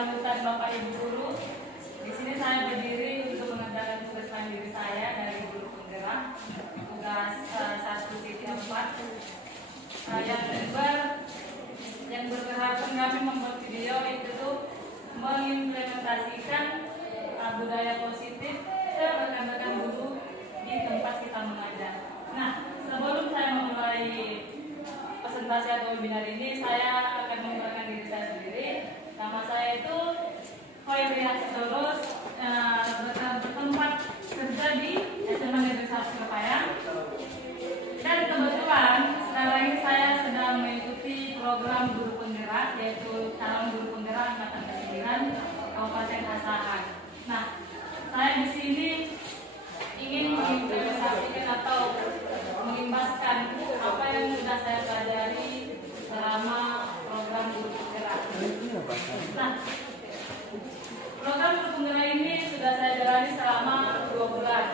sambutan Bapak Ibu guru. Di sini saya berdiri untuk mengerjakan tugas mandiri saya dari guru penggerak tugas 1.4. Yang berkerapan kami membuat video itu tuh mengimplementasikan budaya positif ke rekan-rekan guru di tempat kita mengajar. Nah, sebelum saya memulai presentasi atau webinar ini, saya akan memperkenalkan diri saya sendiri. Nama saya itu Hoiria Sitorus, bertempat kerja di SMA Negeri 1 Surabaya. Dan kebetulan sekarang ini saya sedang mengikuti program guru penggerak, yaitu calon guru penggerak angkatan ke-9 Kabupaten Asahan. Nah, saya di sini ingin mengimplementasikan atau mengimbaskan apa yang sudah saya pelajari selama program guru penggerak. Nah, program guru penggerak ini sudah saya jalani selama 2 bulan.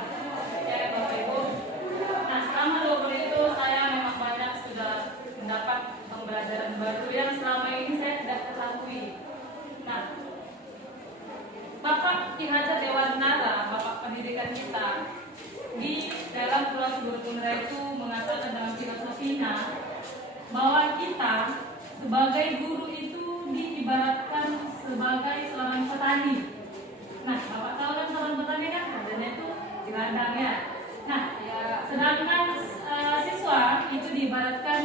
Ya, Bapak Ibu. Nah, selama 2 bulan itu saya memang banyak sudah mendapat pembelajaran baru yang selama ini saya tidak ketahui. Nah, Bapak Ki Hajar Dewanara, Bapak pendidikan kita, di dalam kelas guru penggerak itu mengatakan dalam filosofinya bahwa kita sebagai guru itu diibaratkan sebagai seorang petani. Nah, Bapak tahu kan seorang petani kan kerjanya itu di ladang ya. Nah, sedangkan siswa itu diibaratkan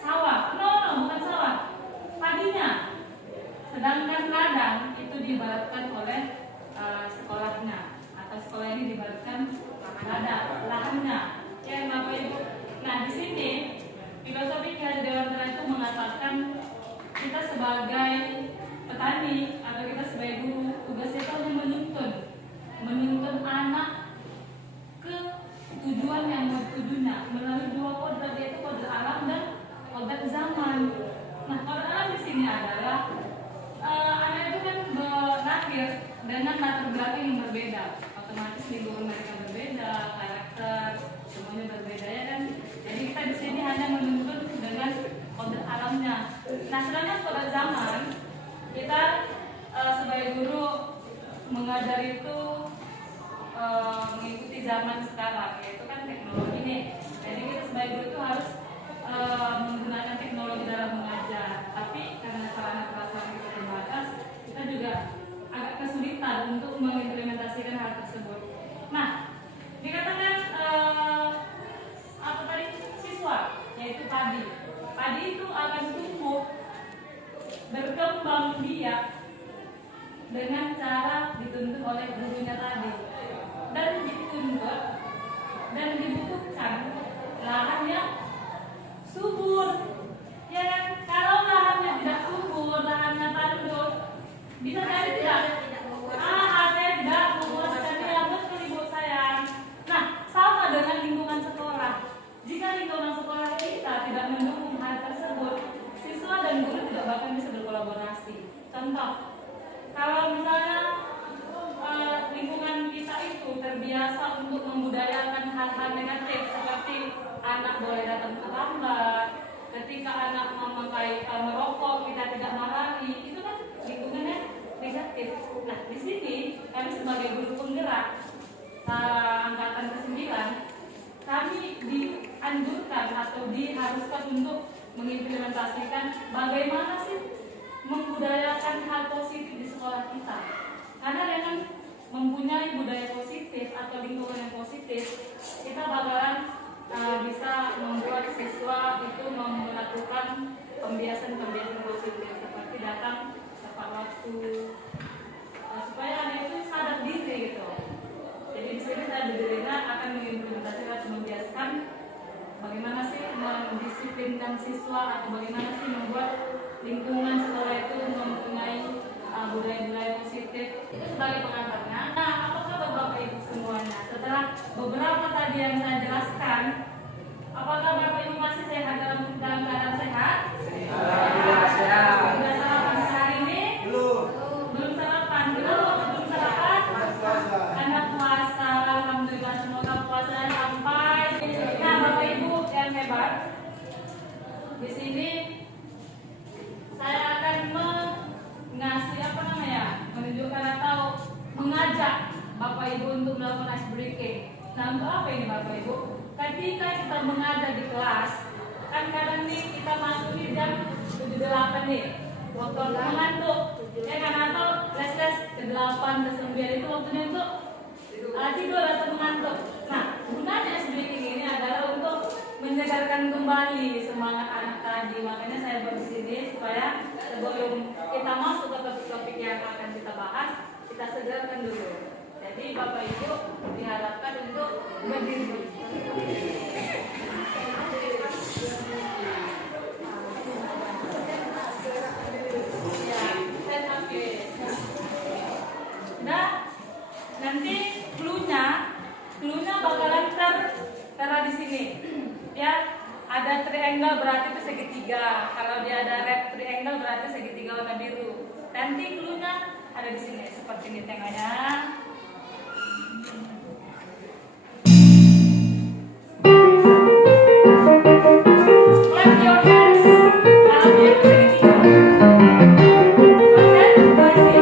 sawah. No, bukan sawah, padinya. Sedangkan ladang itu diibaratkan oleh sekolahnya, atau sekolah ini diibaratkan lahannya. Ya, Bapak Ibu. Nah, di sini filosofi Ki Hajar Dewantara itu mengatakan kita sebagai petani atau kita sebagai guru, tugasnya itu hanya menuntun anak ke tujuan yang mau tujunya melalui 2 kodrat, yaitu kodrat alam dan kodrat zaman. Nah, kodrat alam di sini adalah anak itu kan lahir dengan latar belakang yang berbeda, otomatis lingkungan mereka berbeda, karakter semuanya berbeda ya kan. Jadi kita di sini hanya menuntun dengan kodrat alamnya. Nah, sedangkan kodrat zaman kita sebagai guru mengajar itu mengikuti zaman sekarang, yaitu kan teknologi nih. Jadi kita sebagai guru itu harus menggunakan teknologi dalam mengajar. Tapi karena sarana prasarana kita terbatas, kita juga agak kesulitan untuk mengimplementasikan hal tersebut. Nah, dikatakan apa tadi, siswa, yaitu padi. Padi itu akan tumbuh, berkembang biak dengan cara dituntun oleh gurunya tadi, dan dituntut dan dibutuhkan lahan yang subur. Ya kan? Kalau lahannya tidak subur, lahannya tandus, bisa jadi tidak hasilnya tidak memuaskan. Ya betul Ibu sayang. Nah, sama dengan lingkungan sekolah. Jika lingkungan sekolah kita tidak mendukung hal tersebut, siswa dan guru tidak bakal bisa berkolaborasi. Contoh, kalau misalnya lingkungan kita itu terbiasa untuk membudayakan hal-hal negatif seperti anak boleh datang terlambat, ketika anak memakai merokok kita tidak marahi, itu kan lingkungannya negatif. Nah, di sini kami sebagai guru penggerak angkatan ke-9, kami dianjurkan atau diharuskan untuk mengimplementasikan bagaimana sih membudayakan hal positif di sekolah kita. Karena dengan mempunyai budaya positif atau lingkungan yang positif, kita bakalan bisa membuat siswa itu melakukan pembiasan-pembiasan positif seperti datang tepat waktu, supaya anak itu sadar diri gitu. Jadi di sini saya berdirinya akan mengimplementasikan atau membiasakan bagaimana sih mendisiplinkan siswa atau bagaimana sih membuat lingkungan sekolah itu mempunyai budaya-budaya positif. Itu sebagai pengantarnya. Nah, apa kabar Bapak Ibu semuanya? Setelah beberapa tadi yang saya jelaskan, apakah Bapak Ibu masih sehat dalam keadaan sehat? Sehat. Sudah sarapan hari ini? Belum sarapan. Kenapa belum sarapan? Karena puasa. Alhamdulillah, semoga puasanya sampai. Nah, Bapak Ibu yang hebat, di sini saya akan Untuk apa ini Bapak Ibu? Ketika kita mengajar di kelas, kan kadang nih kita masuk di jam 7.08 nih, waktu mengantuk, ya kan, atau les-les ke 8 ke 9 itu waktunya untuk tidur atau mengantuk. Nah, gunanya speaking ini adalah untuk menyegarkan kembali semangat anak tadi. Makanya saya buat di sini supaya sebelum kita masuk ke topik-topik yang akan kita bahas, kita segarkan dulu. Jadi Bapak Ibu diharapkan untuk berdiri. Nah, nanti cluenya bakalan tertera di sini. Ya, ada triangle berarti itu segitiga. Kalau dia ada red triangle berarti segitiga warna biru. Nanti cluenya ada di sini seperti ini tengahnya. Clap your hands. Kalau dia itu segitiga. Konsentrasi.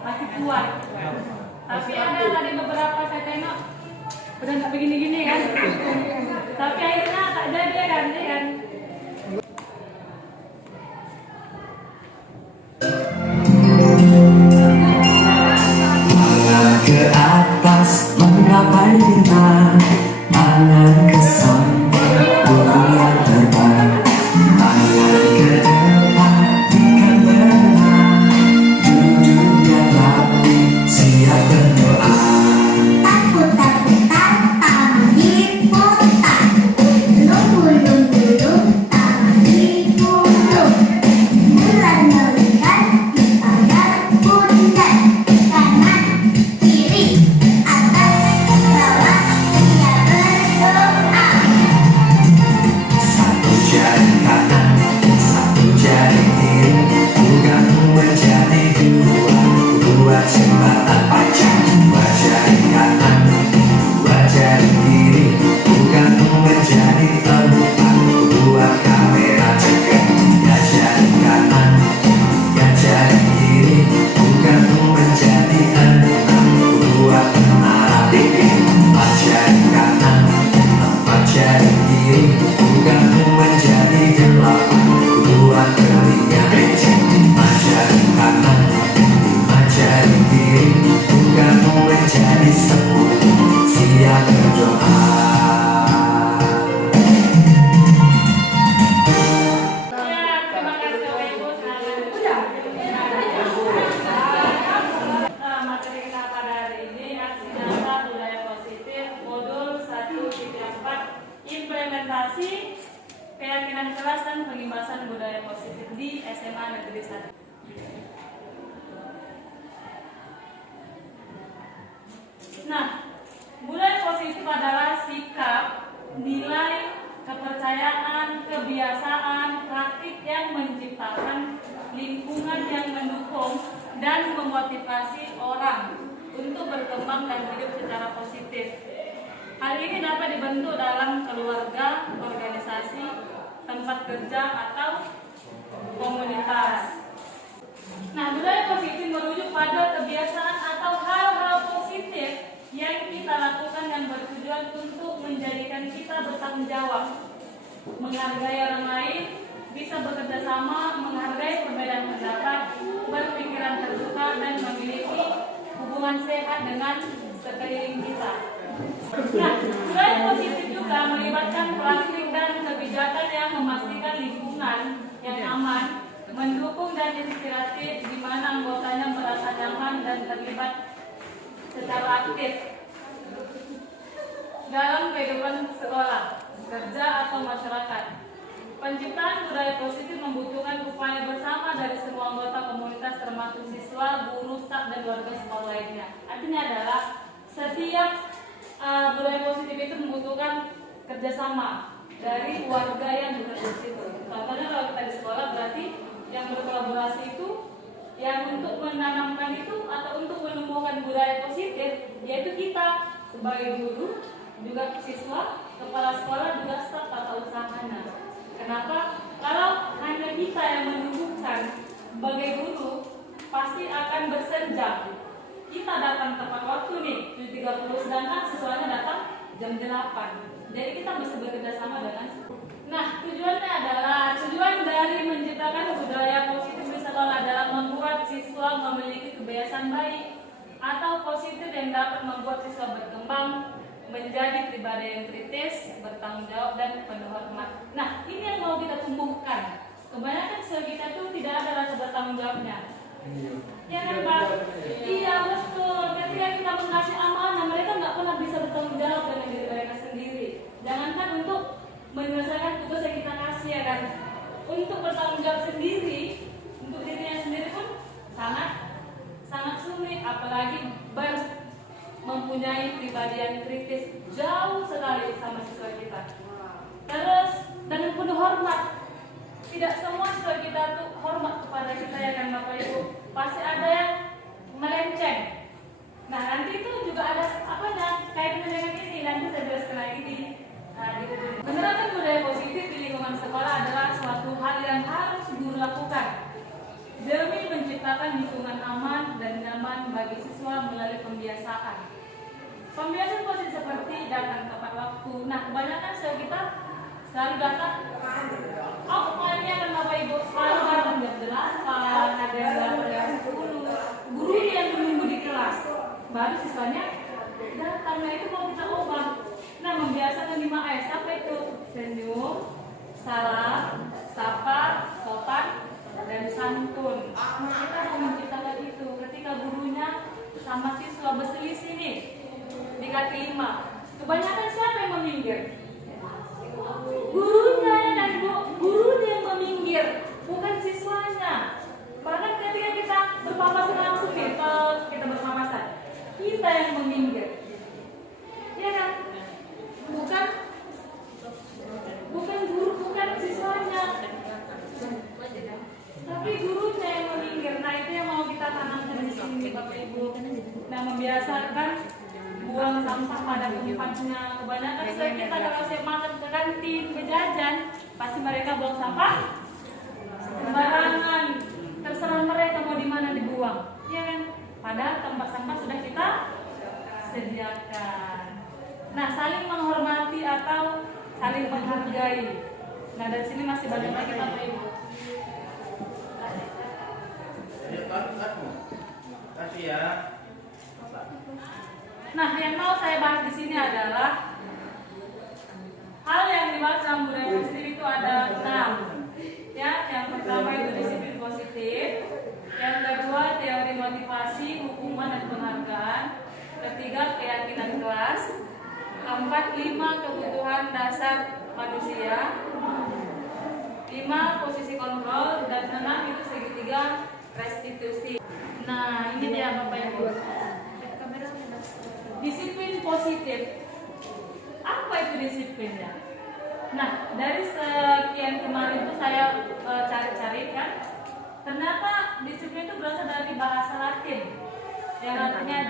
masih kuat. Tapi ada tadi beberapa saya tengok udah nggak begini-gini kan. Tapi akhirnya tak jadi kan, ya kan. Ke atas menggapai bintang, tangan ke samping bulan terbang, tangan ke depan ikan berenang, duduk dan rapi siap berdoa. Takut-takutan tangan diputar, lunggu-lunggu tangan digulung, bulan melihat kita berpundak, kanan kiri atas bawah dia berdoa. Satu jari kanan, satu jari kiri, bukan menjadi dua, dua jembatan panjang. Dua jari kanan, dua jari kiri, bukan menjadi empat, dua kamera juga. Tiga jari kanan, tiga jari kiri, bukan menjadi penimbasan budaya positif di SMA Negeri 1. Nah, budaya positif adalah sikap, nilai, kepercayaan, kebiasaan, praktik yang menciptakan lingkungan yang mendukung dan memotivasi orang untuk berkembang dan hidup secara positif. Hal ini dapat dibentuk dalam keluarga, organisasi, tempat kerja, atau komunitas. Nah, budaya positif merujuk pada kebiasaan atau hal-hal positif yang kita lakukan yang bertujuan untuk menjadikan kita bertanggung jawab, menghargai orang lain, bisa bekerja sama, menghargai perbedaan pendapat, berpikiran terbuka, dan memiliki hubungan sehat dengan sekeliling kita. Nah, budaya positif juga melibatkan praktik dan kebijakan yang memastikan lingkungan yang aman, mendukung dan inspiratif, di mana anggotanya merasa nyaman dan terlibat secara aktif dalam kehidupan sekolah, kerja, atau masyarakat. Penciptaan budaya positif membutuhkan upaya bersama dari semua anggota komunitas termasuk siswa, guru, staf, dan warga sekolah lainnya. Artinya adalah setiap budaya positif itu membutuhkan kerjasama dari warga yang bekerja di situ. Contohnya kalau kita di sekolah berarti yang berkolaborasi itu yang untuk menanamkan itu atau untuk menumbuhkan budaya positif yaitu kita sebagai guru, juga siswa, kepala sekolah, juga staf atau usahanya. Kenapa? Kalau hanya kita yang menumbuhkan sebagai guru pasti akan bersenjang. Kita datang tepat waktu nih 7.30, sedangkan siswanya datang jam 8. Jadi kita bisa bekerja sama dengan. Nah, tujuan dari menciptakan budaya positif di sekolah adalah membuat siswa memiliki kebiasaan baik atau positif yang dapat membuat siswa berkembang menjadi pribadi yang kritis, bertanggung jawab, dan penuh hormat. Nah, ini yang mau kita tumbuhkan. Kebanyakan siswa kita tuh tidak ada rasa bertanggung jawabnya. Ya kan Pak? Iya betul. Ketika kita mengasih amanah, mereka nggak pernah bisa bertanggung jawab dengan diri mereka sendiri. Jangankan untuk menyelesaikan tugas yang kita kasih ya kan. Untuk bertanggung jawab sendiri, untuk dirinya sendiri pun sangat sulit, apalagi mempunyai pribadi yang kritis, jauh sekali sama siswa kita. Terus dengan penuh hormat. Tidak semua siswa kita tuh hormat kepada kita ya kan Bapak Ibu. Pasti ada yang melenceng. Nah nanti itu juga ada kaitannya dengan ini, nanti saya jelaskan lagi di menerapkan budaya positif di lingkungan sekolah adalah suatu hal yang harus guru lakukan demi menciptakan lingkungan aman dan nyaman bagi siswa melalui pembiasaan. Pembiasaan positif seperti datang tepat waktu. Nah kebanyakan siswa kita selalu datang. Pokoknya kan Bapak Ibu selalu datang jam 8, ada yang datang jam 10. Guru yang menunggu di kelas, baru siswanya datang. Nah itu mau kita ubah. Nah membiasakan 5S apa itu? Senyum, salam, sapa, sopan, dan santun. Kita mau menciptakan itu. Ketika gurunya sama siswa berselisih nih di kaki 5, kebanyakan siapa yang meminggir? Gurunya dan gurunya yang meminggir, bukan siswanya. Bahkan ketika kita berpapasan langsung nih, kita berpapasan, kita yang meminggir, ya kan? Bukan guru, bukan siswanya, tapi gurunya yang meminggir. Nah itu yang mau kita tanamkan di sini Bapak Ibu. Nah membiasakan buang sampah pada tempatnya. Kebanyakan siswa kita kalau siap makan ke kantin, ke jajan, pasti mereka buang sampah sembarangan. Terserah mereka mau di mana dibuang, ya kan? Padahal tempat sampah sudah kita sediakan. Nah, saling menghormati atau saling menghargai. Nah, dari sini masih banyak lagi Bapak Ibu. Kasih ya. Nah, yang mau saya bahas di sini adalah hal yang dibahas dalam budaya positif itu ada 6. Ya, yang pertama itu disiplin positif, yang kedua teori motivasi, hukuman dan penghargaan, ketiga keyakinan kelas, 4, 5 kebutuhan dasar manusia, 5 posisi kontrol, dan 6 itu segitiga restitusi. Nah, ini dia Bapak Ibu. Disiplin positif. Apa itu disiplin ya? Nah, dari sekian kemarin itu saya cari-cari kan, ternyata disiplin itu berasal dari bahasa Latin yang artinya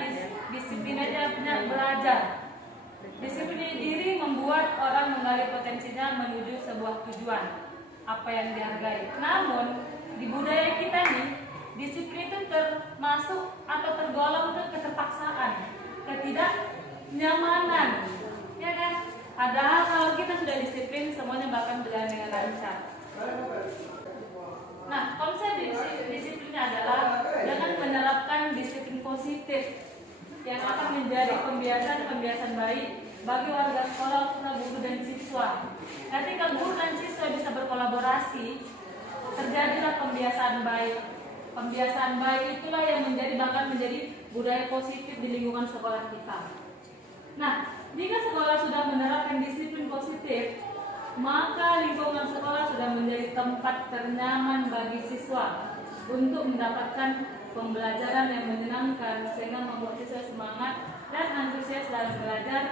disiplin aja artinya belajar. Disiplin diri membuat orang menggali potensinya menuju sebuah tujuan apa yang dihargai. Namun di budaya kita nih, disiplin itu termasuk atau tergolong ke keterpaksaan, ketidaknyamanan, ya kan? Padahal kalau kita sudah disiplin, semuanya bakal berjalan dengan lancar. Nah, konsep disiplinnya adalah dengan menerapkan disiplin positif yang akan menjadi pembiasan baik bagi warga sekolah, khususnya guru dan siswa. Ketika guru dan siswa bisa berkolaborasi, terjadilah pembiasaan baik. Pembiasaan baik itulah yang bakal menjadi budaya positif di lingkungan sekolah kita. Nah, jika sekolah sudah menerapkan disiplin positif, maka lingkungan sekolah sudah menjadi tempat ternyaman bagi siswa untuk mendapatkan pembelajaran yang menyenangkan, sehingga membuat siswa semangat dan antusias dalam belajar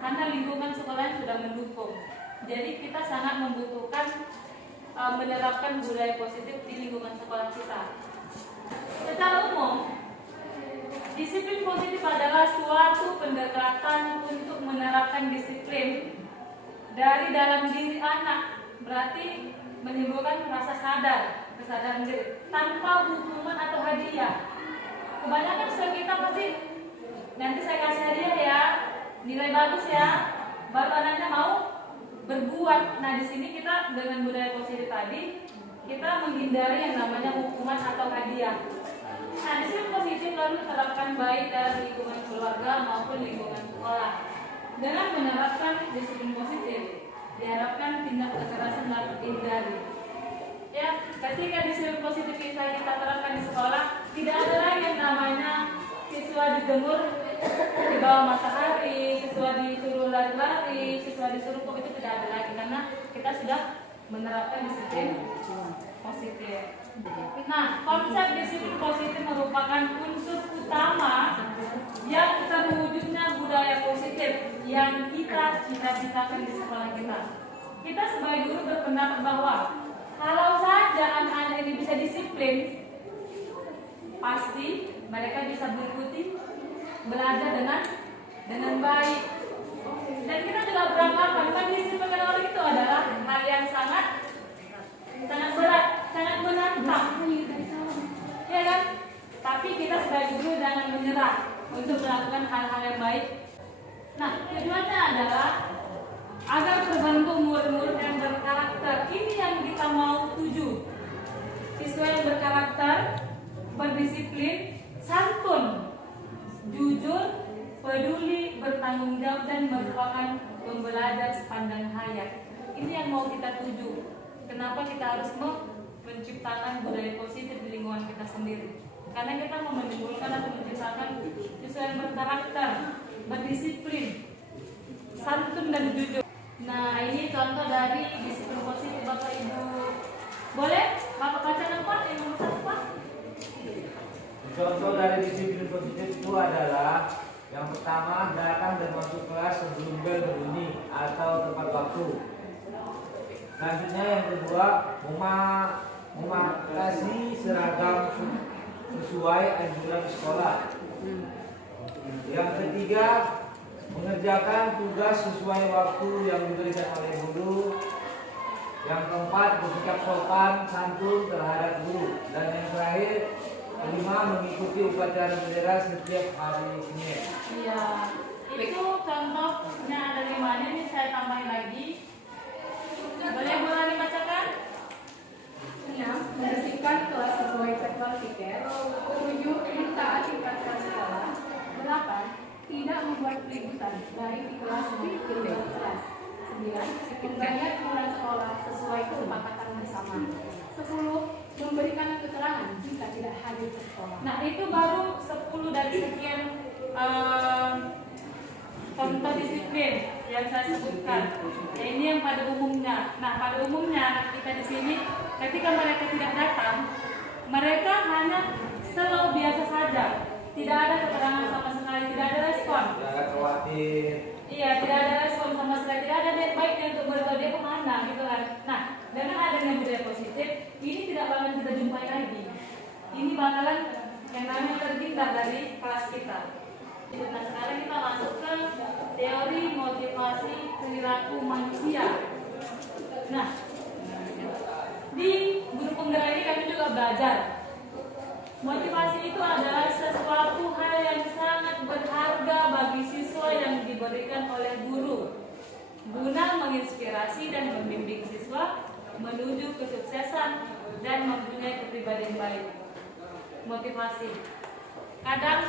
karena lingkungan sekolah sudah mendukung. Jadi kita sangat membutuhkan menerapkan budaya positif di lingkungan sekolah kita. Secara umum, disiplin positif adalah suatu pendekatan untuk menerapkan disiplin dari dalam diri anak, berarti menimbulkan rasa kesadaran diri tanpa hukuman atau hadiah. Kebanyakan siswa kita pasti nanti saya kasih hadiah ya, nilai bagus ya, baru anaknya mau berbuat. Nah, di sini kita dengan budaya positif tadi kita menghindari yang namanya hukuman atau hadiah. Nah, disiplin positif lalu terapkan baik dalam lingkungan keluarga maupun lingkungan sekolah. Dengan menerapkan disiplin positif, diharapkan tindak kekerasan dapat dihindari. Ya, ketika disiplin positif kita terapkan di sekolah, tidak ada lagi yang namanya siswa dijemur di bawah matahari, siswa disuruh lari-lari, siswa disuruh kok, itu tidak ada lagi karena kita sudah menerapkan disiplin positif. Nah, konsep disiplin positif merupakan unsur utama yang terwujudnya budaya positif yang kita cita-citakan di sekolah kita. Kita sebagai guru berpendapat bahwa kalau saja anak-anak ini bisa disiplin, pasti mereka bisa mengikuti belajar dengan baik. Dan kita juga beranggapan mendisiplinkan orang itu adalah hal yang sangat berat, sangat menantang, ya kan? Tapi kita sebagai guru jangan menyerah untuk melakukan hal-hal yang baik. Nah, tujuannya adalah agar terbentuk murid-murid yang berkarakter. Ini yang kita mau tuju. Siswa yang berkarakter, berdisiplin, santun, jujur, peduli, bertanggung jawab, dan merupakan pembelajar sepanjang hayat. Ini yang mau kita tuju. Kenapa kita harus menciptakan budaya positif di lingkungan kita sendiri? Karena kita mau menimbulkan atau menciptakan siswa yang berkarakter, berdisiplin, santun, dan jujur. Nah, ini contoh dari disiplin positif Bapak Ibu. Boleh Bapak baca nomor yang nomor 1, Pak? Contoh dari disiplin positif itu adalah yang pertama, datang dan masuk kelas sebelum bel berbunyi atau tepat waktu. Selanjutnya yang kedua, memakai seragam sesuai anjuran sekolah. Yang ketiga, mengerjakan tugas sesuai waktu yang diberikan oleh guru. Yang keempat, bersikap sopan santun terhadap guru. Dan yang terakhir, kelima, mengikuti upacara bendera setiap hari Senin. Iya, itu contohnya ada 5. Ini saya tambahin lagi. Boleh mulai dibacakan? 6. Membersihkan kelas sesuai jadwal tiket. 7. Mentaati peraturan sekolah. 8. Tidak membuat keributan baik di kelas maupun di luar kelas. 9. Membayar iuran sekolah sesuai kesepakatan bersama. 10. Memberikan keterangan jika tidak hadir ke sekolah. Nah, itu baru 10 dari sekian contoh disiplin yang saya saya sebutkan. Nah, ini yang pada umumnya. Nah, pada umumnya kita di sini ketika mereka tidak datang, mereka hanya selalu biasa saja. Tidak ada keterangan sama sekali, tidak ada respon. Jangan khawatir. Iya, tidak ada respon sama sekali, tidak ada niat baiknya untuk beritahu dia kemana gitu kan. Nah, dengan adanya budaya positif, ini tidak bakalan kita jumpai lagi. Ini bakalan yang namanya terhindar dari kelas kita. Nah, sekarang kita masuk ke teori motivasi perilaku manusia. Nah, di guru penggerak ini kami juga belajar motivasi itu adalah sesuatu hal yang sangat berharga bagi siswa yang diberikan oleh guru guna menginspirasi dan membimbing siswa menuju kesuksesan dan mempunyai kepribadian baik. Motivasi. Kadang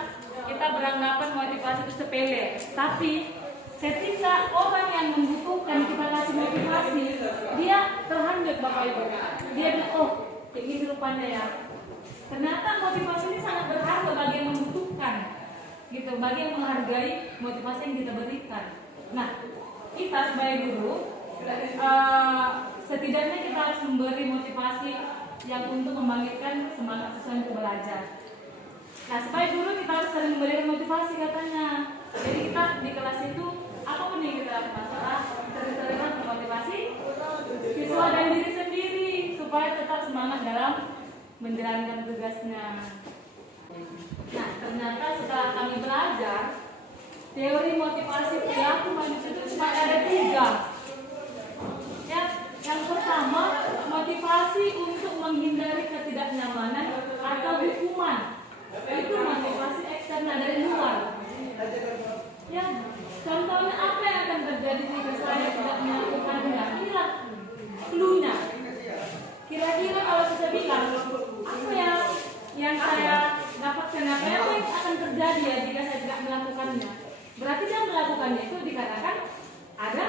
kita beranggapan motivasi itu sepele, tapi ketika orang yang membutuhkan kita kasih motivasi, dia terhanyut Bapak Ibu. Dia bilang, oh ini rupanya ya. Ternyata motivasi ini sangat berharga bagi yang membutuhkan, gitu, bagi yang menghargai motivasi yang kita berikan. Nah, kita sebagai guru, setidaknya kita harus memberi motivasi yang untuk membangkitkan semangat siswa untuk belajar. Nah, sebagai guru kita harus sering memberikan motivasi katanya. Jadi kita di kelas itu apapun yang kita masalah sering-sering memotivasi siswa dan diri sendiri supaya tetap semangat dalam menjalankan tugasnya. Nah, ternyata setelah kami belajar teori motivasi perilaku manusia itu cuma ada 3. Ya, yang pertama motivasi untuk menghindari ketidaknyamanan atau hukuman. Itu motivasi eksternal dari luar. Ya, contohnya apa yang akan terjadi jika saya tidak melakukannya? Inilah cluenya. Kira-kira kalau saya bilang apa yang saya dapatkan, apa yang akan terjadi ya jika saya tidak melakukannya? Berarti dia melakukannya itu dikatakan ada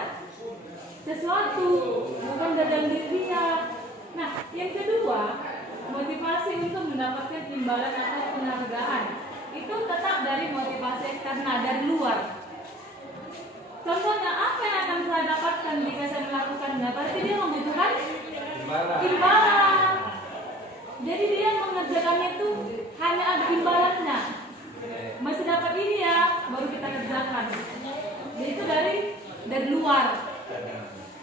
sesuatu, bukan dalam diri dia. Nah, yang kedua, motivasi untuk mendapatkan imbalan atau penghargaan itu tetap dari motivasi eksternal dari luar. Contohnya apa yang akan saya dapatkan jika saya melakukannya? Berarti dia membutuhkan imbalan. Jadi dia mengerjakannya itu hanya ada imbalannya. Masih dapat ini ya, baru kita kerjakan. Jadi itu dari luar.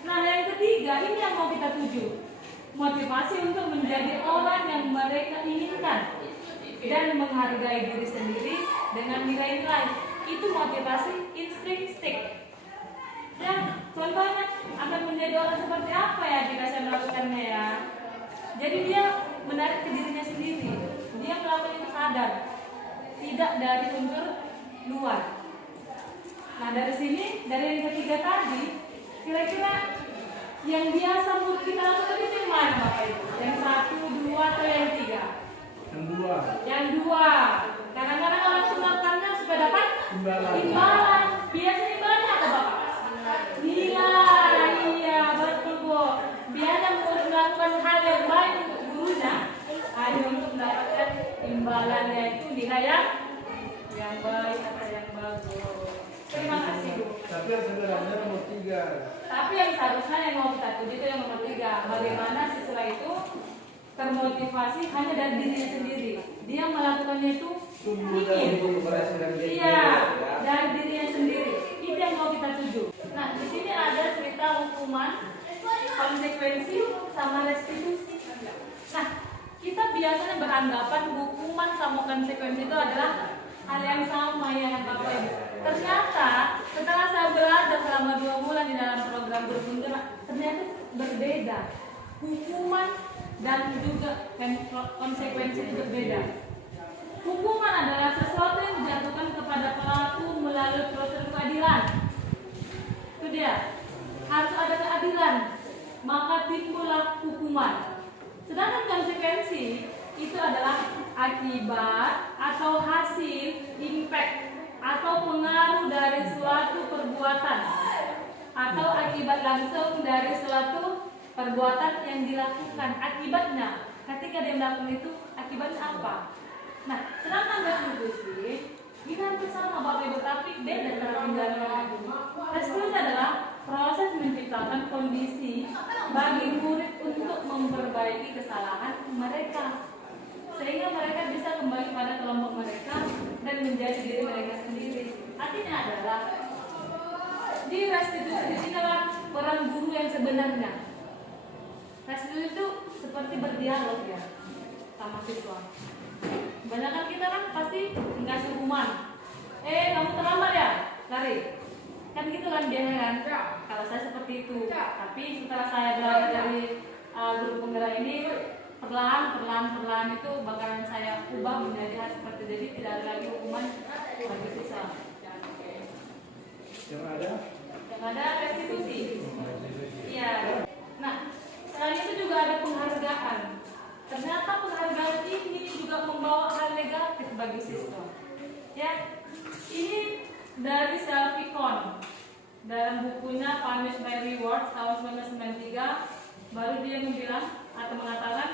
Nah, yang ketiga ini yang mau kita tuju. Motivasi untuk menjadi orang yang mereka inginkan dan menghargai diri sendiri dengan nilai-nilai. Itu motivasi intrinsik. Ya, contohnya akan menjadi orang seperti apa ya jika saya melakukannya ya. Jadi dia menarik ke dirinya sendiri. Dia melakukan itu sadar, tidak dari unsur luar. Nah, dari sini, dari yang ketiga tadi, kira-kira yang biasa kita lakukan itu yang mana Bapak Ibu? Yang 1, 2 atau yang 3? Yang 2. Kadang-kadang orang itu melakukannya supaya dapat imbalan. Biasanya imbalannya apa Bapak? Nilai. Iya, betul Bu. Biasa murid melakukan hal yang baik untuk gurunya hanya untuk mendapatkan imbalannya itu nilai yang baik atau yang bagus. Terima kasih Bu. Tapi yang sebenarnya nomor 3. Tapi yang seharusnya yang mau kita tuju itu yang nomor 3. Bagaimana siswa itu termotivasi hanya dari dirinya sendiri. Dia melakukannya itu ingin. Iya, dari dirinya sendiri. Itu yang mau kita tuju. Nah, di sini ada cerita hukuman, konsekuensi, sama restitusi. Nah, kita biasanya beranggapan hukuman sama konsekuensi itu adalah hal yang sama ya Bapak Ibu. Ternyata setelah saya belajar selama 2 bulan di dalam program guru penggerak, ternyata berbeda. Hukuman dan juga konsekuensi itu berbeda. Hukuman adalah sesuatu yang dijatuhkan kepada pelaku melalui proses keadilan. Itu dia. Harus ada keadilan, maka timbullah hukuman. Sedangkan konsekuensi itu adalah akibat atau hasil, impact atau pengaruh dari suatu perbuatan atau akibat langsung dari suatu perbuatan yang dilakukan. Akibatnya, ketika dia melakukan itu, akibatnya apa? Nah, sedangkan restitusi ini hampir sama Bapak Ibu, tapi beda cara penjelasannya. Restitusi adalah bisa kembali pada kelompok mereka dan menjadi diri mereka sendiri. Artinya adalah di restitusi inilah peran guru yang sebenarnya. Restitusi itu seperti berdialog ya sama siswa. Kebanyakan kita kan pasti ngasih hukuman. Kamu terlambat ya, lari. Kan gitu kan biasanya kan. Kalau saya seperti itu. Tapi setelah saya belajar dari guru penggerak ini, perlahan itu bakalan saya ubah menjadi hal seperti jadi tidak ada lagi hukuman bagi siswa. Yang ada restitusi. Iya. Nah, selain itu juga ada penghargaan. Ternyata penghargaan ini juga membawa hal negatif bagi siswa. Ya, ini dari Selfikon dalam bukunya Punish by Reward tahun 1993 baru dia bilang atau mengatakan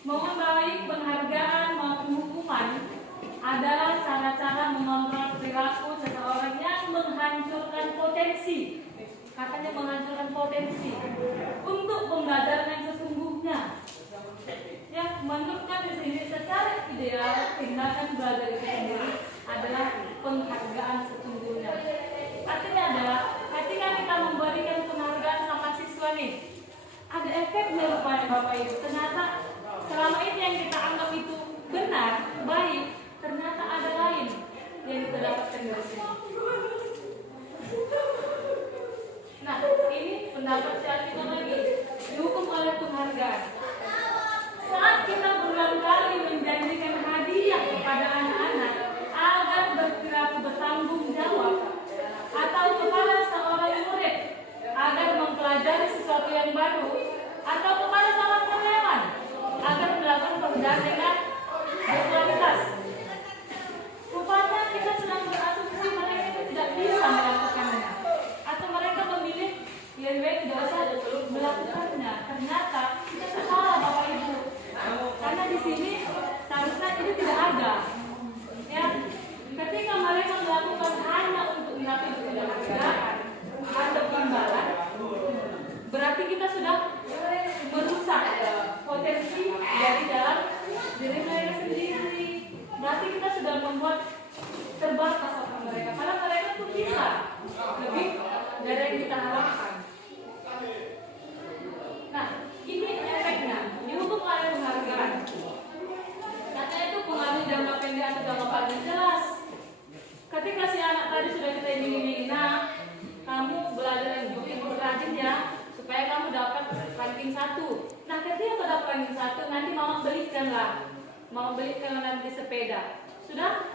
mengenai penghargaan maupun hukuman adalah cara-cara mengontrol perilaku seseorang yang menghancurkan potensi. Katanya menghancurkan potensi untuk pembelajaran yang sesungguhnya. Yang menurutkan di sini secara ideal tindakan belajar itu sendiri adalah penghargaan sesungguhnya. Artinya adalah ketika kita memberikan penghargaan sama siswa nih, ada efeknya rupanya Bapak Ibu. Ternyata selama ini yang kita anggap itu benar, baik, ternyata ada lain yang kita dapatkan dari sini. Nah, ini pendapat Syarifah lagi dihukum oleh penghargaan. Saat kita berulang kali menjanjikan hadiah kepada anak-anak agar berperilaku bertanggung jawab, atau kepada seorang murid agar mempelajari sesuatu yang baru, atau kepada seorang karyawan agar melakukan pekerjaan dengan berkualitas, rupanya kita sedang berasumsi mereka itu tidak bisa melakukannya, atau mereka memilih yang baik tidak usah melakukannya. Ternyata kita salah Bapak Ibu, karena di sini seharusnya itu tidak ada. Ya, ketika mereka melakukan hanya untuk mendapat pekerjaan atau imbalan, berarti kita sudah merusak potensi dari dalam diri mereka sendiri. Berarti kita sudah membuat terbatas otak mereka. Karena mereka tuh bisa lebih dari yang kita harapkan. Nah, ini efeknya. Dihukum oleh penghargaan. Katanya itu pengaruh jangka pendek atau jangka panjang jelas. Ketika si anak tadi sudah kita iming-iming, nah, kamu belajar yang rajin ya, supaya kamu dapat ranking 1. Nah, ketika kamu dapat ranking 1, nanti mama belikan lah. Mau belikan nanti sepeda. Sudah?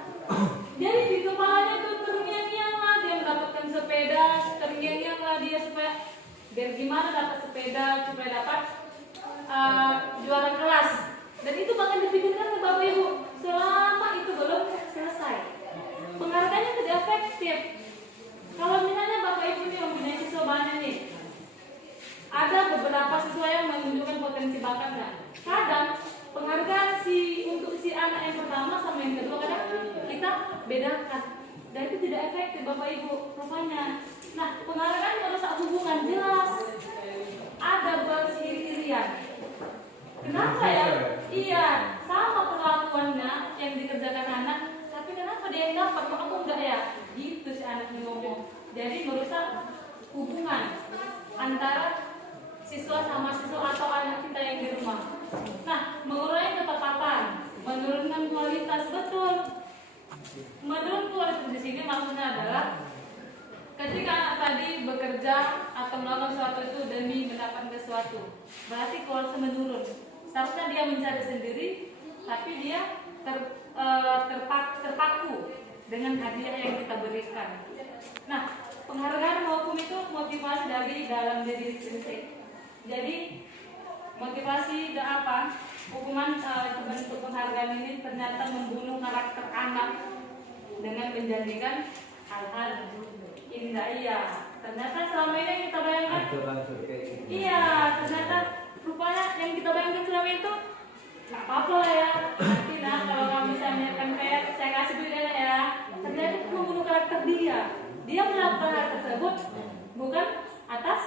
Jadi di kepalanya tuh terngiang-ngiang lah dia mendapatkan sepeda, terngiang-ngiang lah dia supaya biar gimana dapat sepeda, supaya dapat juara kelas. Dan itu bahkan dipikirkan ke Bapak Ibu selama itu belum selesai. Penghargaannya tidak efektif. Kalau misalnya Bapak Ibu nih mempunyai siswa banyak nih, ada beberapa siswa yang menunjukkan potensi bakatnya. Kadang penghargaan untuk si anak yang pertama sama yang kedua kadang kita bedakan. Dan itu tidak efektif Bapak Ibu rupanya. Nah, penghargaan merusak hubungan jelas. Ada bersiri-irian. Kenapa ya? Iya, sama perlakuannya yang dikerjakan anak, tapi kenapa dia yang dapat, kok aku enggak ya? Gitu si anak ngomong. Jadi merusak hubungan antara siswa sama siswa atau anak kita yang di rumah. Nah, mengurangi ketepatan, menurunkan kualitas, betul. Menurun kualitas di sini maksudnya adalah ketika anak tadi bekerja atau melakukan sesuatu itu demi mendapatkan sesuatu, berarti kualitas menurun. Seharusnya dia mencari sendiri, tapi dia terpaku dengan hadiah yang kita berikan. Nah, penghargaan hukum itu motivasi dari dalam diri sendiri. Jadi motivasi dan apa? Hukuman bentuk penghargaan ini ternyata membunuh karakter anak dengan menjanjikan hal-hal indah. Iya, ternyata selama ini yang kita bayangkan. Iya, ternyata rupanya yang kita bayangkan selama itu nggak apa-apa lah ya. Nanti nah kalau kamu misalnya kan kayak saya kasih duitnya ya, ternyata itu membunuh karakter dia. Dia melakukan hal tersebut bukan atas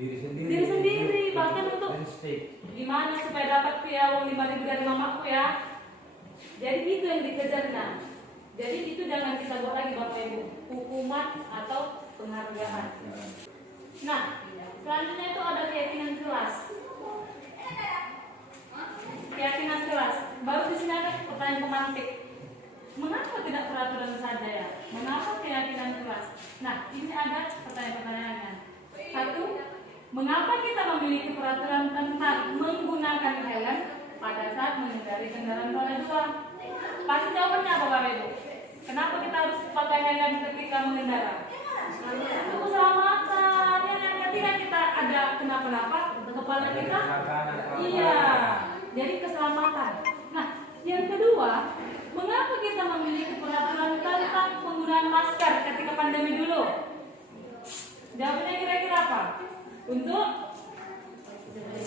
diri sendiri, bahkan untuk gimana supaya dapat uang 5.000 dari mamaku ya. Jadi itu yang dikejarkan. Jadi itu jangan kita buat lagi Bapak Ibu, hukuman atau penghargaan. Nah, selanjutnya itu ada keyakinan kelas. Keyakinan kelas. Baru di sini ada pertanyaan pemantik. Mengapa tidak peraturan saja ya? Mengapa keyakinan kelas? Nah, ini ada pertanyaan-pertanyaannya. Satu, mengapa kita memiliki peraturan tentang menggunakan helm pada saat mengendarai kendaraan roda dua? Pasti jawabannya apa Bapak Ibu? Kenapa kita harus pakai helm ketika mengendara? Untuk keselamatan. Yang ketika kita ada kenapa-napa, kepala kita, iya. Jadi keselamatan. Nah, yang kedua, mengapa kita memiliki peraturan tentang penggunaan masker ketika pandemi dulu? Jawabannya kira-kira apa? Untuk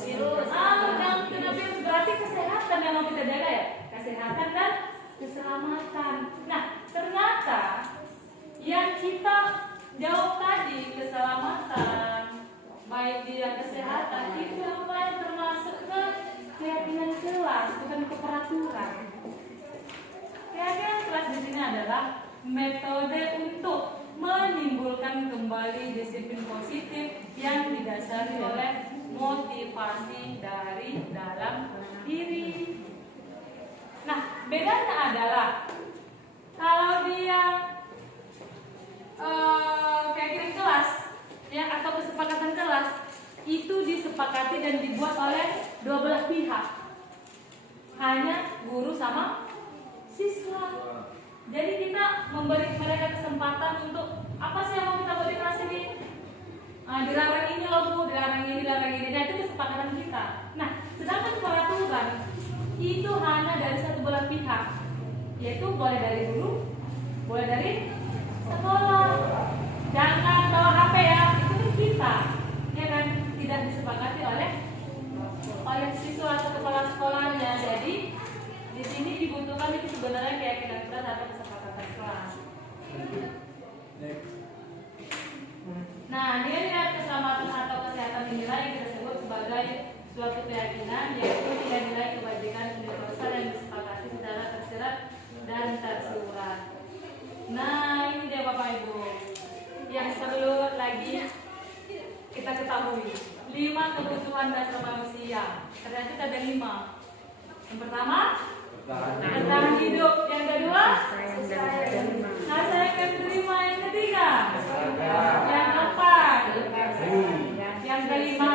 virus. Yang kena virus berarti kesehatan yang mau kita jaga ya, kesehatan dan keselamatan. Nah, ternyata yang kita jauh tadi keselamatan, baik dia kesehatan itu rupanya termasuk ke keyakinan kelas, bukan ke peraturan. Keyakinan kelas di sini adalah metode untuk menimbulkan kembali disiplin positif yang didasari oleh motivasi dari dalam diri. Nah, bedanya adalah kalau dia keyakinan kelas ya atau kesepakatan kelas itu disepakati dan dibuat oleh dua belah pihak, hanya guru sama siswa. Jadi kita memberi mereka kesempatan untuk apa sih yang mau kita buat di kelas ini? Dilarang ini loh Bu, dilarang ini. Nah itu kesepakatan kita. Nah sedangkan peraturan itu hanya dari satu belah pihak, yaitu boleh dari guru, boleh dari sekolah. Jangan bawa HP ya, itu kan kita, ya kan? Tidak disepakati oleh siswa atau kepala sekolahnya. Jadi di sini dibutuhkan itu sebenarnya keyakinan kelas atau kesepakatan kelas. Nah, nilai keselamatan atau kesehatan inilah yang kita sebut sebagai suatu keyakinan, yaitu nilai-nilai kebajikan universal yang disepakati secara tersirat dan tersurat. Nah, ini dia Bapak Ibu yang perlu lagi kita ketahui. 5 kebutuhan dasar manusia. Ternyata ada 5. Yang pertama, bertahan hidup. Yang kedua, rasa yang terima. Yang ketiga, yang keempat, yang kelima.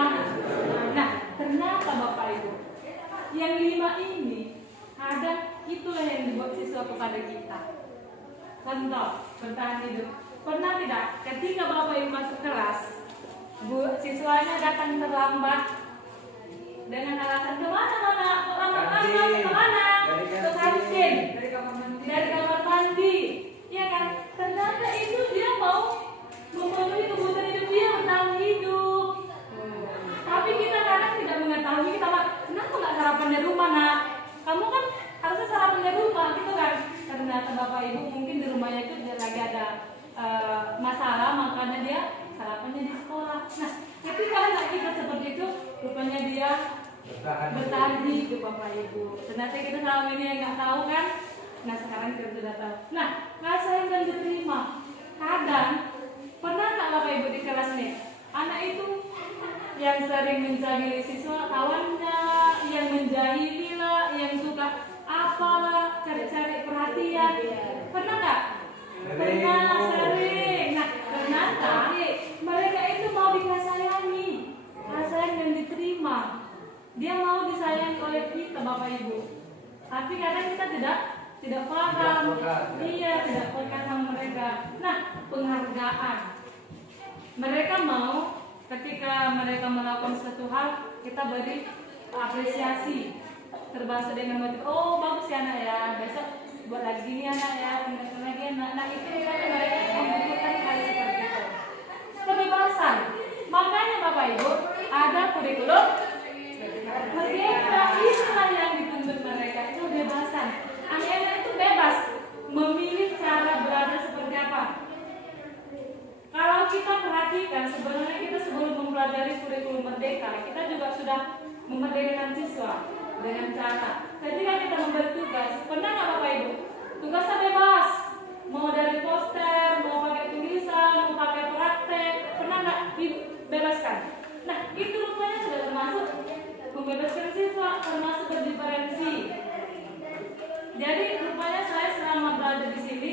Nah, ternyata Bapak Ibu, yang 5 ini kadang itulah yang dibuat siswa kepada kita. Contoh, bertahan hidup. Pernah tidak ketika Bapak Ibu masuk kelas, siswanya datang terlambat dengan alasan kemana-mana, kemana? Ke kantin, dari kamar mandi, ya kan? Ternyata itu dia mau memenuhi kebutuhan hidup dia, bertahan hidup. Tapi kita kadang tidak mengetahui, kita kenapa nggak sarapan di rumah nak? Kamu kan harusnya sarapan di rumah, gitu kan? Ternyata Bapak Ibu mungkin di rumahnya itu dia lagi ada masalah, makanya dia sarapannya di sekolah. Nah, ketika anak kita seperti itu, rupanya dia bertahan hidup Bapak Ibu. Ternyata kita selama ini yang nggak tahu kan? Nah sekarang kita sudah tahu. Nah, rasa yang dan diterima. Kadang pernah nggak Bapak Ibu di kelas nih, anak itu yang sering menjahili siswa kawannya, yang menjahili lah, yang suka apalah, cari-cari perhatian. Pernah nggak? Pernah, sering. Nah, ternyata mereka itu mau dikasayangi, sayang dan diterima. Dia mau disayang oleh kita Bapak Ibu. Tapi kadang kita tidak paham. Iya, tidak peka sama mereka. Nah, penghargaan. Mereka mau ketika mereka melakukan suatu hal, kita beri apresiasi. Terbahasa dengan motif, oh bagus ya anak ya, besok buat lagi gini anak ya, tinggalkan lagi anak. Nah itu kan mereka membutuhkan hal seperti itu. Kebebasan. Makanya Bapak Ibu ada kurikulum merdeka, itulah yang dituntut mereka, itu kebebasan. Anak-anak itu bebas memilih cara berada seperti apa. Kalau kita perhatikan, sebenarnya kita sebelum mempelajari kurikulum merdeka, kita juga sudah memerdekakan siswa dengan cara ketika kita memberi tugas, pernah nggak Bapak Ibu? Tugasnya bebas, mau dari poster, mau pakai tulisan, mau pakai praktek, pernah nggak dibebaskan? Nah, itu rupanya sudah termasuk membebaskan siswa, termasuk berdiferensi. Jadi rupanya saya selama belajar di sini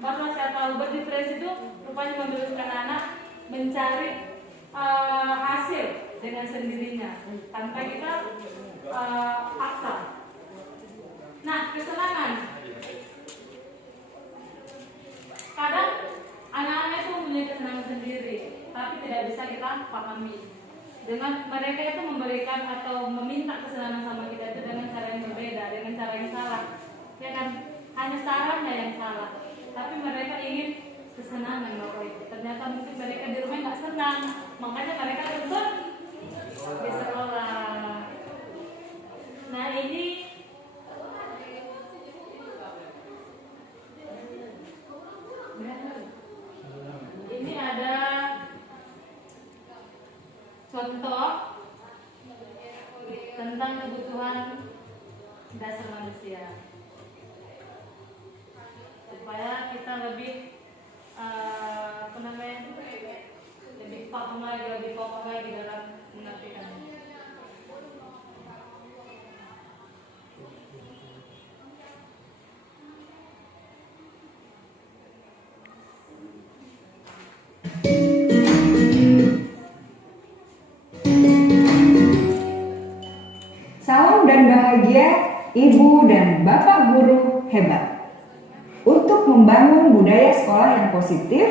baru saya tahu berdiferensi itu rupanya membebaskan anak mencari hasil dengan sendirinya tanpa kita paksa. Nah, kesenangan. Kadang anak-anak itu mempunyai kesenangan sendiri, tapi tidak bisa kita pahami. Dengan mereka itu memberikan atau meminta kesenangan sama kita itu dengan cara yang berbeda, dengan cara yang salah. Ya kan, hanya caranya yang salah. Tapi mereka ingin kesenangan Bapak Ibu. Ternyata mungkin mereka di rumah nggak senang, makanya mereka tersebut di sekolah. Nah ini ada contoh tentang kebutuhan dasar manusia supaya kita lebih lebih paham lagi, lebih kokoh lagi dalam mengartikannya. Salam dan bahagia Ibu dan Bapak guru hebat. Untuk membangun budaya sekolah yang positif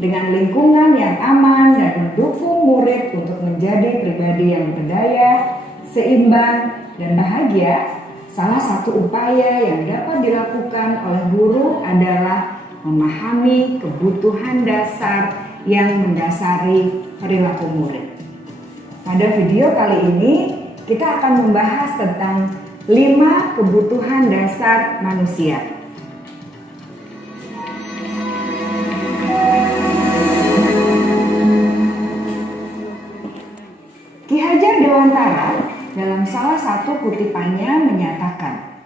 dengan lingkungan yang aman dan mendukung murid untuk menjadi pribadi yang berdaya, seimbang, dan bahagia, salah satu upaya yang dapat dilakukan oleh guru adalah memahami kebutuhan dasar yang mendasari perilaku murid. Pada video kali ini, kita akan membahas tentang 5 kebutuhan dasar manusia. Ki Hajar Dewantara dalam salah satu kutipannya menyatakan,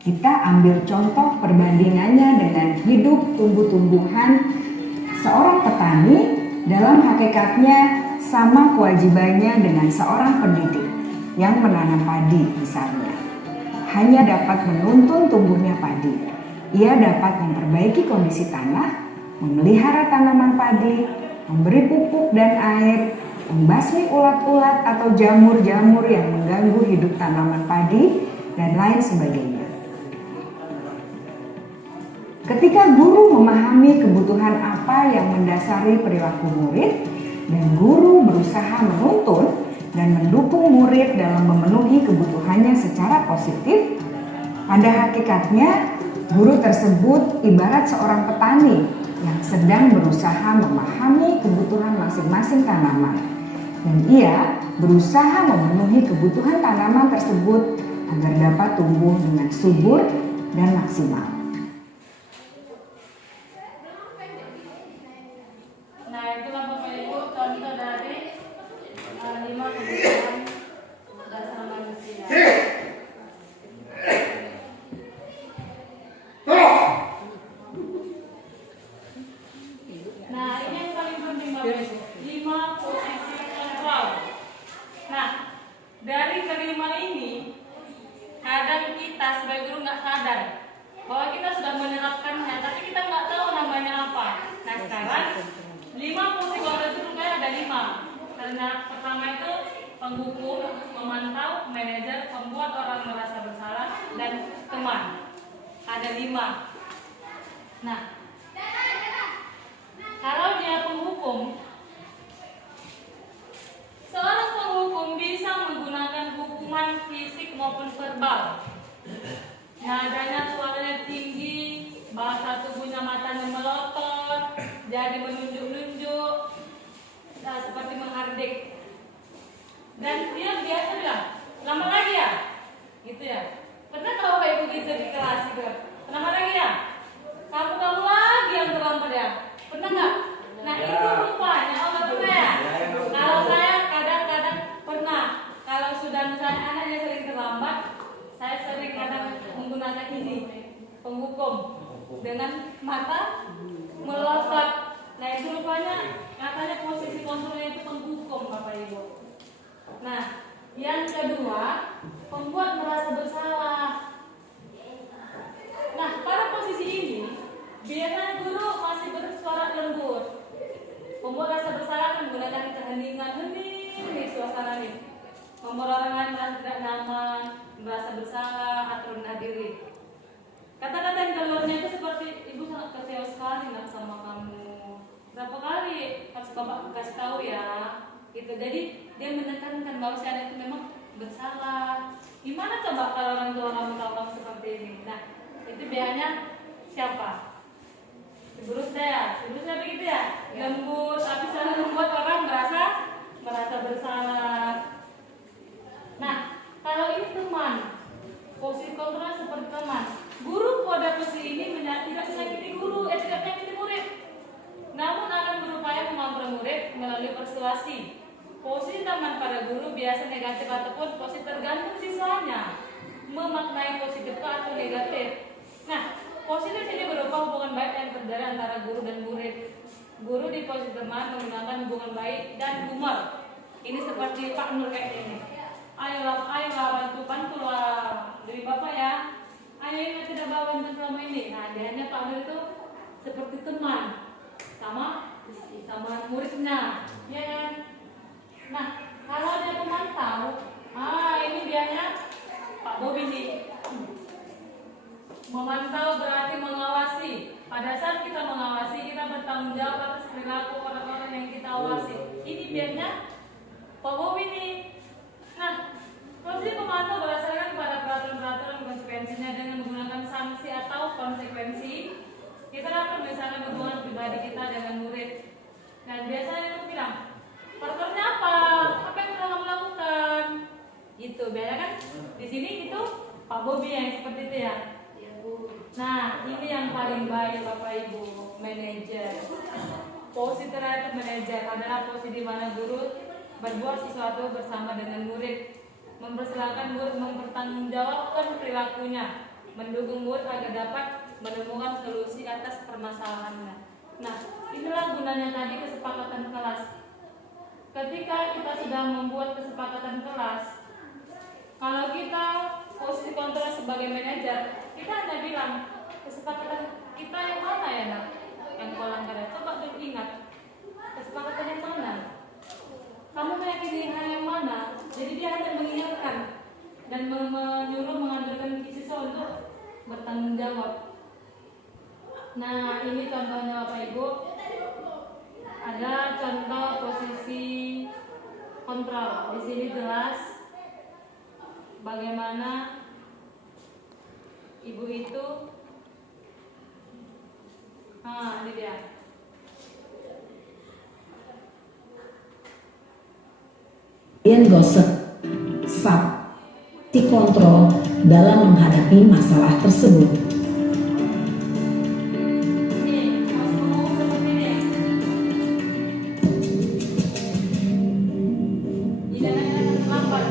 kita ambil contoh perbandingannya dengan hidup tumbuh-tumbuhan. Seorang petani dalam hakikatnya sama kewajibannya dengan seorang pendidik yang menanam padi misalnya. Hanya dapat menuntun tumbuhnya padi. Ia dapat memperbaiki kondisi tanah, memelihara tanaman padi, memberi pupuk dan air, membasmi ulat-ulat atau jamur-jamur yang mengganggu hidup tanaman padi, dan lain sebagainya. Ketika guru memahami kebutuhan apa yang mendasari perilaku murid, dan guru berusaha menuntun dan mendukung murid dalam memenuhi kebutuhannya secara positif, pada hakikatnya guru tersebut ibarat seorang petani yang sedang berusaha memahami kebutuhan masing-masing tanaman, dan ia berusaha memenuhi kebutuhan tanaman tersebut agar dapat tumbuh dengan subur dan maksimal. Nah, itulah Bapak Ibu contoh dari 5 kebutuhan dasar manusia. Nah, ini yang paling penting Bapak Ibu, 5 posisi kontrol. Nah, dari kelima ini, kadang kita sebagai guru nggak sadar bahwa kita sudah menerapkannya, tapi kita nggak tahu namanya apa. Nah, sekarang 5 fungsi kontrol itu rupanya ada 5. Karena pertama itu penghukum, memantau, manajer, pembuat orang merasa bersalah, dan teman. Ada 5. Nah, kalau dia penghukum, seorang penghukum bisa menggunakan hukuman fisik maupun verbal. Nadanya suaranya tinggi, bahasa tubuhnya matanya melotot, jadi menunjuk-nunjuk, seperti menghardik. Dan dia biasa bilang, lama lagi ya? Gitu ya. Pernah kalau Bapak Ibu gitu di kelas gitu, lama lagi ya? Kamu lagi yang terlambat ya? Pernah nggak? Nah itu rupanya, nggak pernah ya? Kalau saya kadang-kadang pernah. Kalau sudah misalnya anaknya sering terlambat, saya sering dengan mata melotot. Nah itu rupanya katanya posisi kontrolnya itu penghukum Bapak Ibu. Nah yang kedua, pembuat merasa bersalah. Nah pada posisi ini biarlah guru masih bersuara lembut. Pembuat rasa bersalah akan menggunakan keheningan di suasana ini, membuat orang lain merasa tidak nyaman, merasa bersalah atau rendah diri. Kata-kata yang keluarnya itu seperti, ibu sangat kecewa sekali nggak sama kamu. Berapa kali harus bapak kasih tahu ya, gitu. Jadi dia menekankan bahwa si anak itu memang bersalah. Gimana coba kalau orang tua kamu tahu kamu seperti ini? Nah itu biasanya siapa? Ibu saya begitu ya, lembut tapi selalu membuat orang merasa bersalah. Nah, kalau ini teman, posisi kontrol seperti teman. Guru pada posisi ini tidak menyakiti tidak menyakiti murid, namun akan berupaya mengontrol murid melalui persuasi. Posisi teman pada guru biasa negatif ataupun positif tergantung siswanya memaknai positif atau negatif. Nah, positif ini berupa hubungan baik yang terjadi antara guru dan murid. Guru di posisi teman menggunakan hubungan baik dan humor. Ini seperti Pak Nur kayak ini. Ayo bantu dari Bapak ya. Ayo ingat tidak bawa bantuan selama ini. Nah, dianya Pak Nur itu seperti teman sama muridnya, ya kan? Nah, kalau ada pemantau, ini biasanya Pak Bobi nih. Memantau berarti mengawasi. Pada saat kita mengawasi, kita bertanggung jawab atas perilaku orang-orang yang kita awasi. Ini biasanya Pak Bobi nih. Nah, posisi pemantau berdasarkan pada peraturan-peraturan konsekuensinya dengan menggunakan sanksi atau konsekuensi. Kita dapat misalkan hubungan pribadi kita dengan murid. Dan biasanya itu bilang, peraturannya apa? Apa yang telah kamu lakukan? Gitu, biasanya kan di sini itu Pak Bobi yang seperti itu ya. Nah, ini yang paling baik Bapak Ibu, manajer. Posisi terhadap manajer adalah posisi di mana guru berbuat sesuatu bersama dengan murid, mempersilahkan murid mempertanggungjawabkan perilakunya, mendukung murid agar dapat menemukan solusi atas permasalahannya. Nah, inilah gunanya tadi kesepakatan kelas. Ketika kita sudah membuat kesepakatan kelas, kalau kita posisi kontrol sebagai manajer, kita hanya bilang kesepakatan kita yang mana ya nak? Yang kau langgar. Coba dulu ingat kesepakatan yang mana? Kamu meyakini hal yang mana? Jadi dia hanya mengingatkan dan menyuruh menganjurkan siswa untuk bertanggung jawab. Nah, ini contohnya Bapak Ibu. Ada contoh posisi kontrol. Di sini jelas bagaimana ibu itu. Ini dia. Kalian gosek, sub, dikontrol dalam menghadapi masalah tersebut. Ini harus ngomong seperti ini. Tidak ada yang terlambat.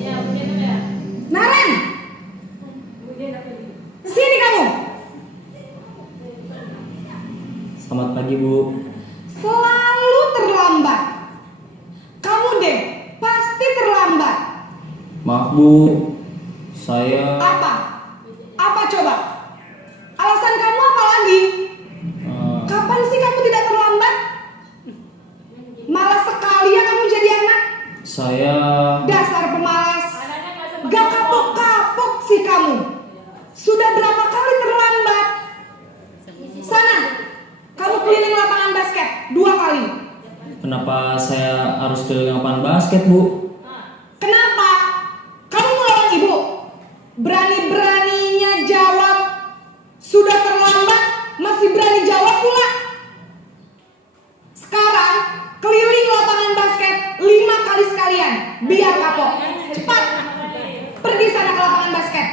Ya, begini ya. Naren, Begini apa ini? sini kamu. Selamat pagi Bu. Selalu terlambat. Kamu deh, pasti terlambat. Maaf Bu, saya Apa? Apa coba? Alasan kamu apa lagi? Kapan sih kamu tidak terlambat? Malas sekali ya kamu jadi anak. saya Dasar pemalas. Anaknya nggak sempat Gak ngomong. kapok-kapok sih kamu. Sudah berapa kali terlambat? Sana, kamu keliling lapangan basket 2 kali. kenapa saya harus keliling lapangan basket Bu? Kenapa? Kamu melawan ibu? Berani-beraninya jawab. Sudah terlambat, masih berani jawab pula. Sekarang, keliling lapangan basket 5 kali sekalian. Biar kapok. Cepat, pergi sana ke lapangan basket.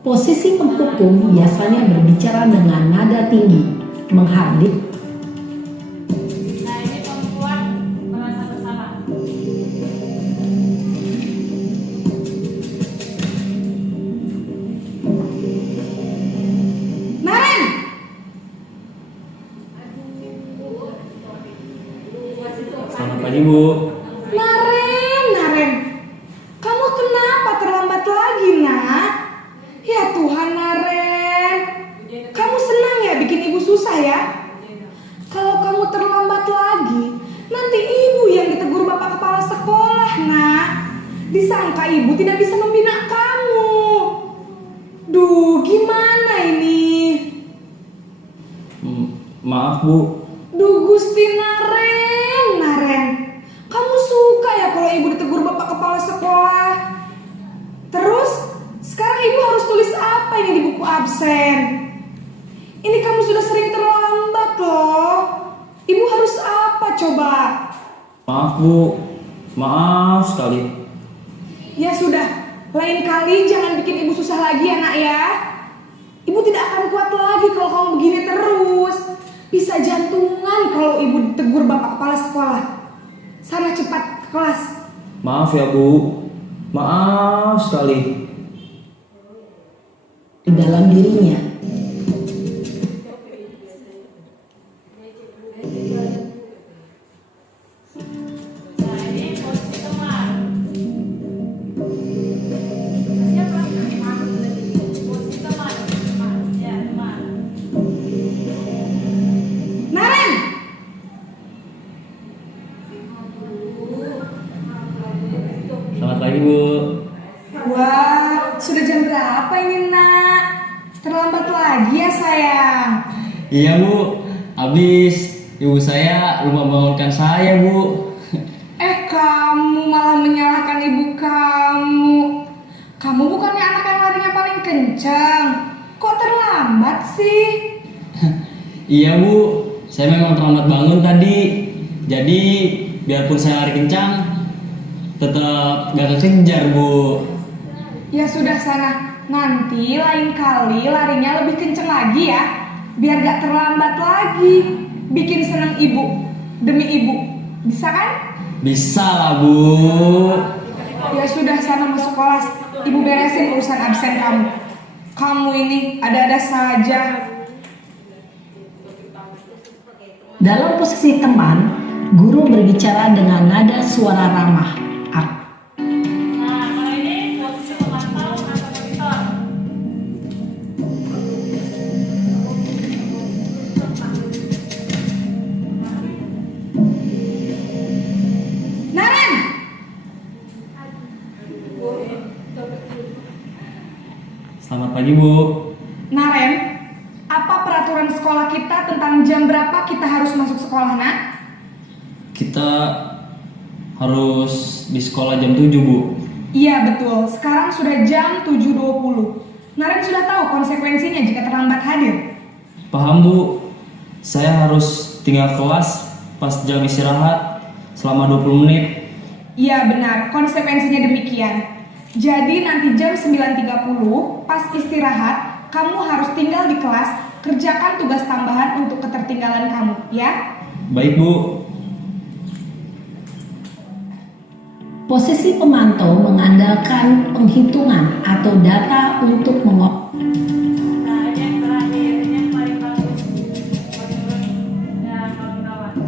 Posisi penghukum biasanya berbicara dengan nada tinggi, menghardik, Nah, ini pembuat merasa bersalah. Disangka ibu tidak bisa membina kamu. Duh, gimana ini? Maaf Bu. Duh, Gusti Naren. Kamu suka ya kalau ibu ditegur bapak kepala sekolah? Terus, sekarang ibu harus tulis apa ini di buku absen? Ini kamu sudah sering terlambat loh. Ibu harus apa coba? Maaf Bu. Maaf sekali. Ya sudah, lain kali jangan bikin ibu susah lagi ya nak ya. Ibu tidak akan kuat lagi kalau kamu begini terus. Bisa jantungan kalau ibu ditegur bapak kepala sekolah. Sana cepat ke kelas. Maaf ya Bu. Maaf sekali. Di dalam dirinya. Nah, ini posisi teman. Posisi teman. Ya, teman. Naren! Selamat pagi Bu. Wah, sudah jam berapa ini nak? Terlambat lagi ya sayang. Iya Bu. Habis ibu saya lupa bangunkan saya Bu. Kamu malah menyalahkan ibu kamu. Kamu bukannya anak yang larinya paling kencang. Kok terlambat sih? Iya Bu. Saya memang terlambat bangun tadi. Jadi biarpun saya lari kencang, tetap gak kekejar Bu. Ya sudah sana. Nanti lain kali larinya lebih kencang lagi ya. Biar gak terlambat lagi. Bikin senang ibu. Demi ibu. Bisa kan? Bisa lah Bu. Ya sudah sana masuk kelas. Ibu beresin urusan absen kamu. Kamu ini ada-ada saja. Dalam posisi teman, guru berbicara dengan nada suara ramah. Nah, kalau ini posisi pemantau atau monitor. Naren! Selamat pagi Bu. Naren, apa peraturan sekolah kita tentang jam berapa kita harus masuk sekolah, nak? Kita harus di sekolah jam 7 Bu. Iya betul, sekarang sudah jam 7.20. Naren sudah tahu konsekuensinya jika terlambat hadir. Paham Bu. Saya harus tinggal kelas pas jam istirahat selama 20 menit. Iya benar, konsekuensinya demikian. Jadi nanti jam 9.30 pas istirahat, kamu harus tinggal di kelas, kerjakan tugas tambahan untuk ketertinggalan kamu, ya? Baik Bu. Posisi pemantau mengandalkan penghitungan atau data untuk Nah, ini yang terakhir, ini yang paling bagus. Ya, kawan-kawan.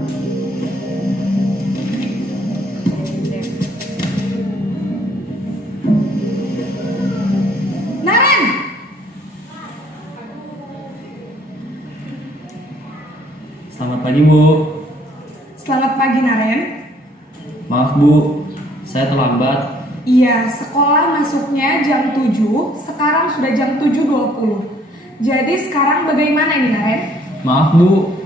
Naren! Selamat pagi Bu. Selamat pagi Naren. Maaf Bu, saya terlambat. Iya, sekolah masuknya jam 7, sekarang sudah jam 7.20. Jadi sekarang bagaimana ini Naren? Maaf Bu,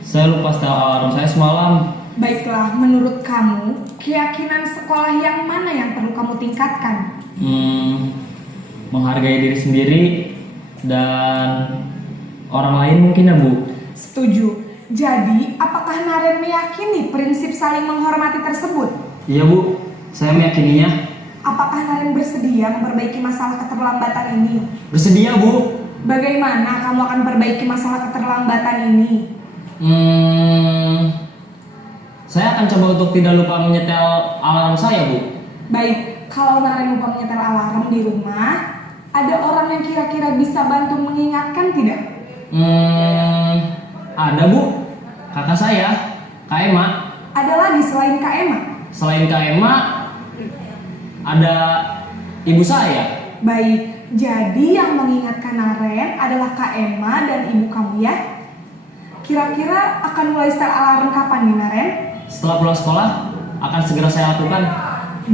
saya lupa setel alarm saya semalam. Baiklah, menurut kamu, keyakinan sekolah yang mana yang perlu kamu tingkatkan? Menghargai diri sendiri dan orang lain mungkin ya Bu. Setuju. Jadi, apakah Naren meyakini prinsip saling menghormati tersebut? Iya Bu, saya meyakininya. Apakah Naren bersedia memperbaiki masalah keterlambatan ini? Bersedia Bu. Bagaimana kamu akan perbaiki masalah keterlambatan ini? Saya akan coba untuk tidak lupa menyetel alarm saya Bu. Baik, kalau Naren lupa menyetel alarm di rumah, ada orang yang kira-kira bisa bantu mengingatkan tidak? Ada Bu, kakak saya, Kak Emma. Ada lagi selain Kak Emma? Selain Kak Emma, ada ibu saya. Baik, jadi yang mengingatkan Naren adalah Kak Emma dan ibu kamu ya? Kira-kira akan mulai setel alarm kapan nih Naren? Setelah pulang sekolah, akan segera saya lakukan.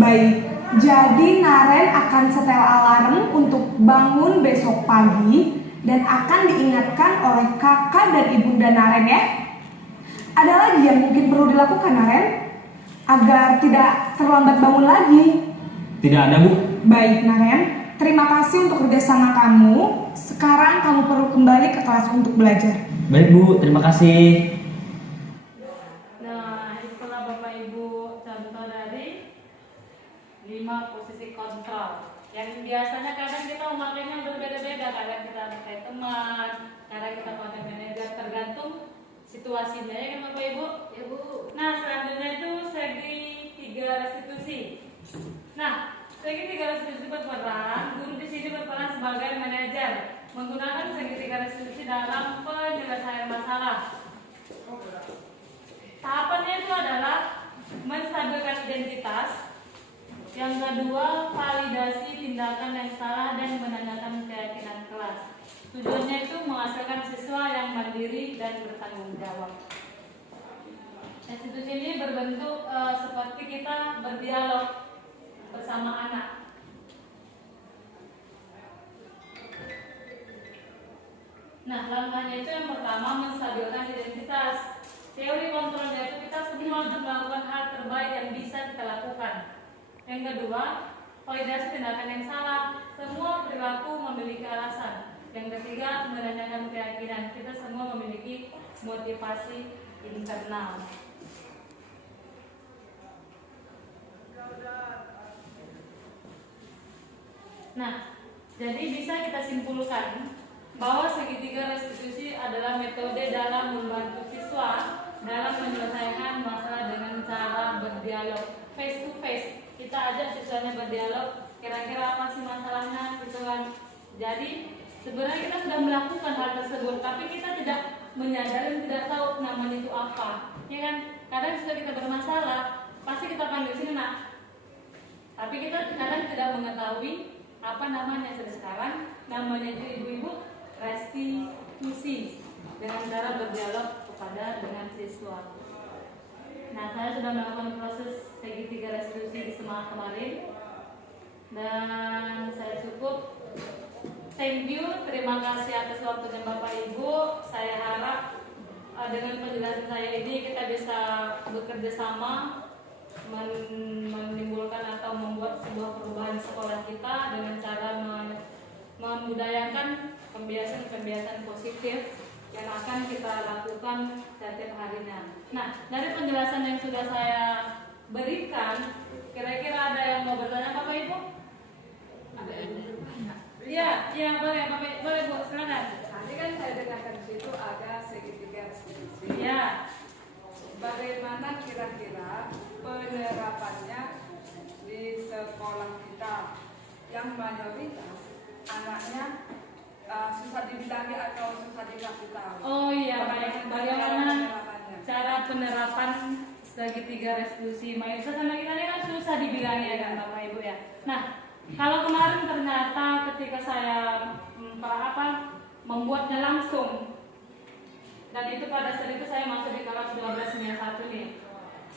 Baik, Jadi Naren akan setel alarm untuk bangun besok pagi dan akan diingatkan oleh kakak dan ibunda Naren ya. Ada lagi yang mungkin perlu dilakukan Naren agar tidak terlambat bangun lagi? Tidak ada, Bu. Baik Naren, terima kasih untuk kerjasama kamu. Sekarang kamu perlu kembali ke kelas untuk belajar. Baik, Bu. Terima kasih. Nah, itulah Bapak Ibu contoh dari 5 posisi kontrol. Yang biasanya kadang kita memakainya berbeda-beda. Kadang kita pakai teman, kadang kita pakai manajer, tergantung situasinya ya kan Bapak Ibu? Ya Bu. Nah, selanjutnya itu segitiga restitusi. Nah, segitiga restitusi berperan, guru di sini berperan sebagai manajer, menggunakan segitiga restitusi dalam penyelesaian masalah. Tahapannya itu adalah menstabilkan identitas. Yang kedua, validasi tindakan yang salah dan menanyakan keyakinan kelas. Tujuannya itu menghasilkan siswa yang mandiri dan bertanggung jawab. Restitusi ini berbentuk seperti kita berdialog bersama anak. Nah, langkahnya itu yang pertama menstabilkan identitas. Teori kontrolnya itu kita semua akan melakukan hal terbaik yang bisa kita lakukan. Yang kedua, validasi tindakan yang salah. Semua perilaku memiliki alasan. Yang ketiga, menanyakan keyakinan. Kita semua memiliki motivasi internal. Nah, jadi bisa kita simpulkan bahwa segitiga restitusi adalah metode dalam membantu siswa dalam menyelesaikan masalah dengan cara berdialog face to face. Kita ajak siswanya berdialog, kira-kira apa sih masalahnya gitu kan. Jadi sebenarnya kita sudah melakukan hal tersebut, tapi kita tidak menyadari, tidak tahu namanya itu apa, ya kan? Kadang sudah kita bermasalah, pasti kita panggil sini nak, tapi kita kadang tidak mengetahui apa namanya. Sekarang namanya itu ibu-ibu restitusi dengan cara berdialog kepada dengan siswa. Nah, saya sudah melakukan proses segitiga restitusi di semangat kemarin dan saya cukup. Thank you, terima kasih atas waktunya Bapak Ibu. Saya harap dengan penjelasan saya ini kita bisa bekerja sama menimbulkan atau membuat sebuah perubahan sekolah kita dengan cara membudayakan kebiasaan-kebiasaan positif yang akan kita lakukan setiap harinya. Nah, dari penjelasan yang sudah saya berikan, kira-kira ada yang mau bertanya Bapak Ibu? Iya, boleh Bapak, boleh Bu, silakan. Tadi kan saya dengarkan di situ ada segitiga restitusi. Ya. Bagaimana kira-kira penerapannya di sekolah kita yang mayoritas anaknya susah dibilangi atau susah dikasih tahu? Oh iya, baik. Bagaimana cara penerapan segitiga restitusi? Mayoritas anak kita ini kan susah dibilangi ya kan Bapak Ibu ya. Nah, kalau kemarin ternyata ketika saya membuatnya langsung, dan itu pada saat itu saya masuk di kelas 1291 nih.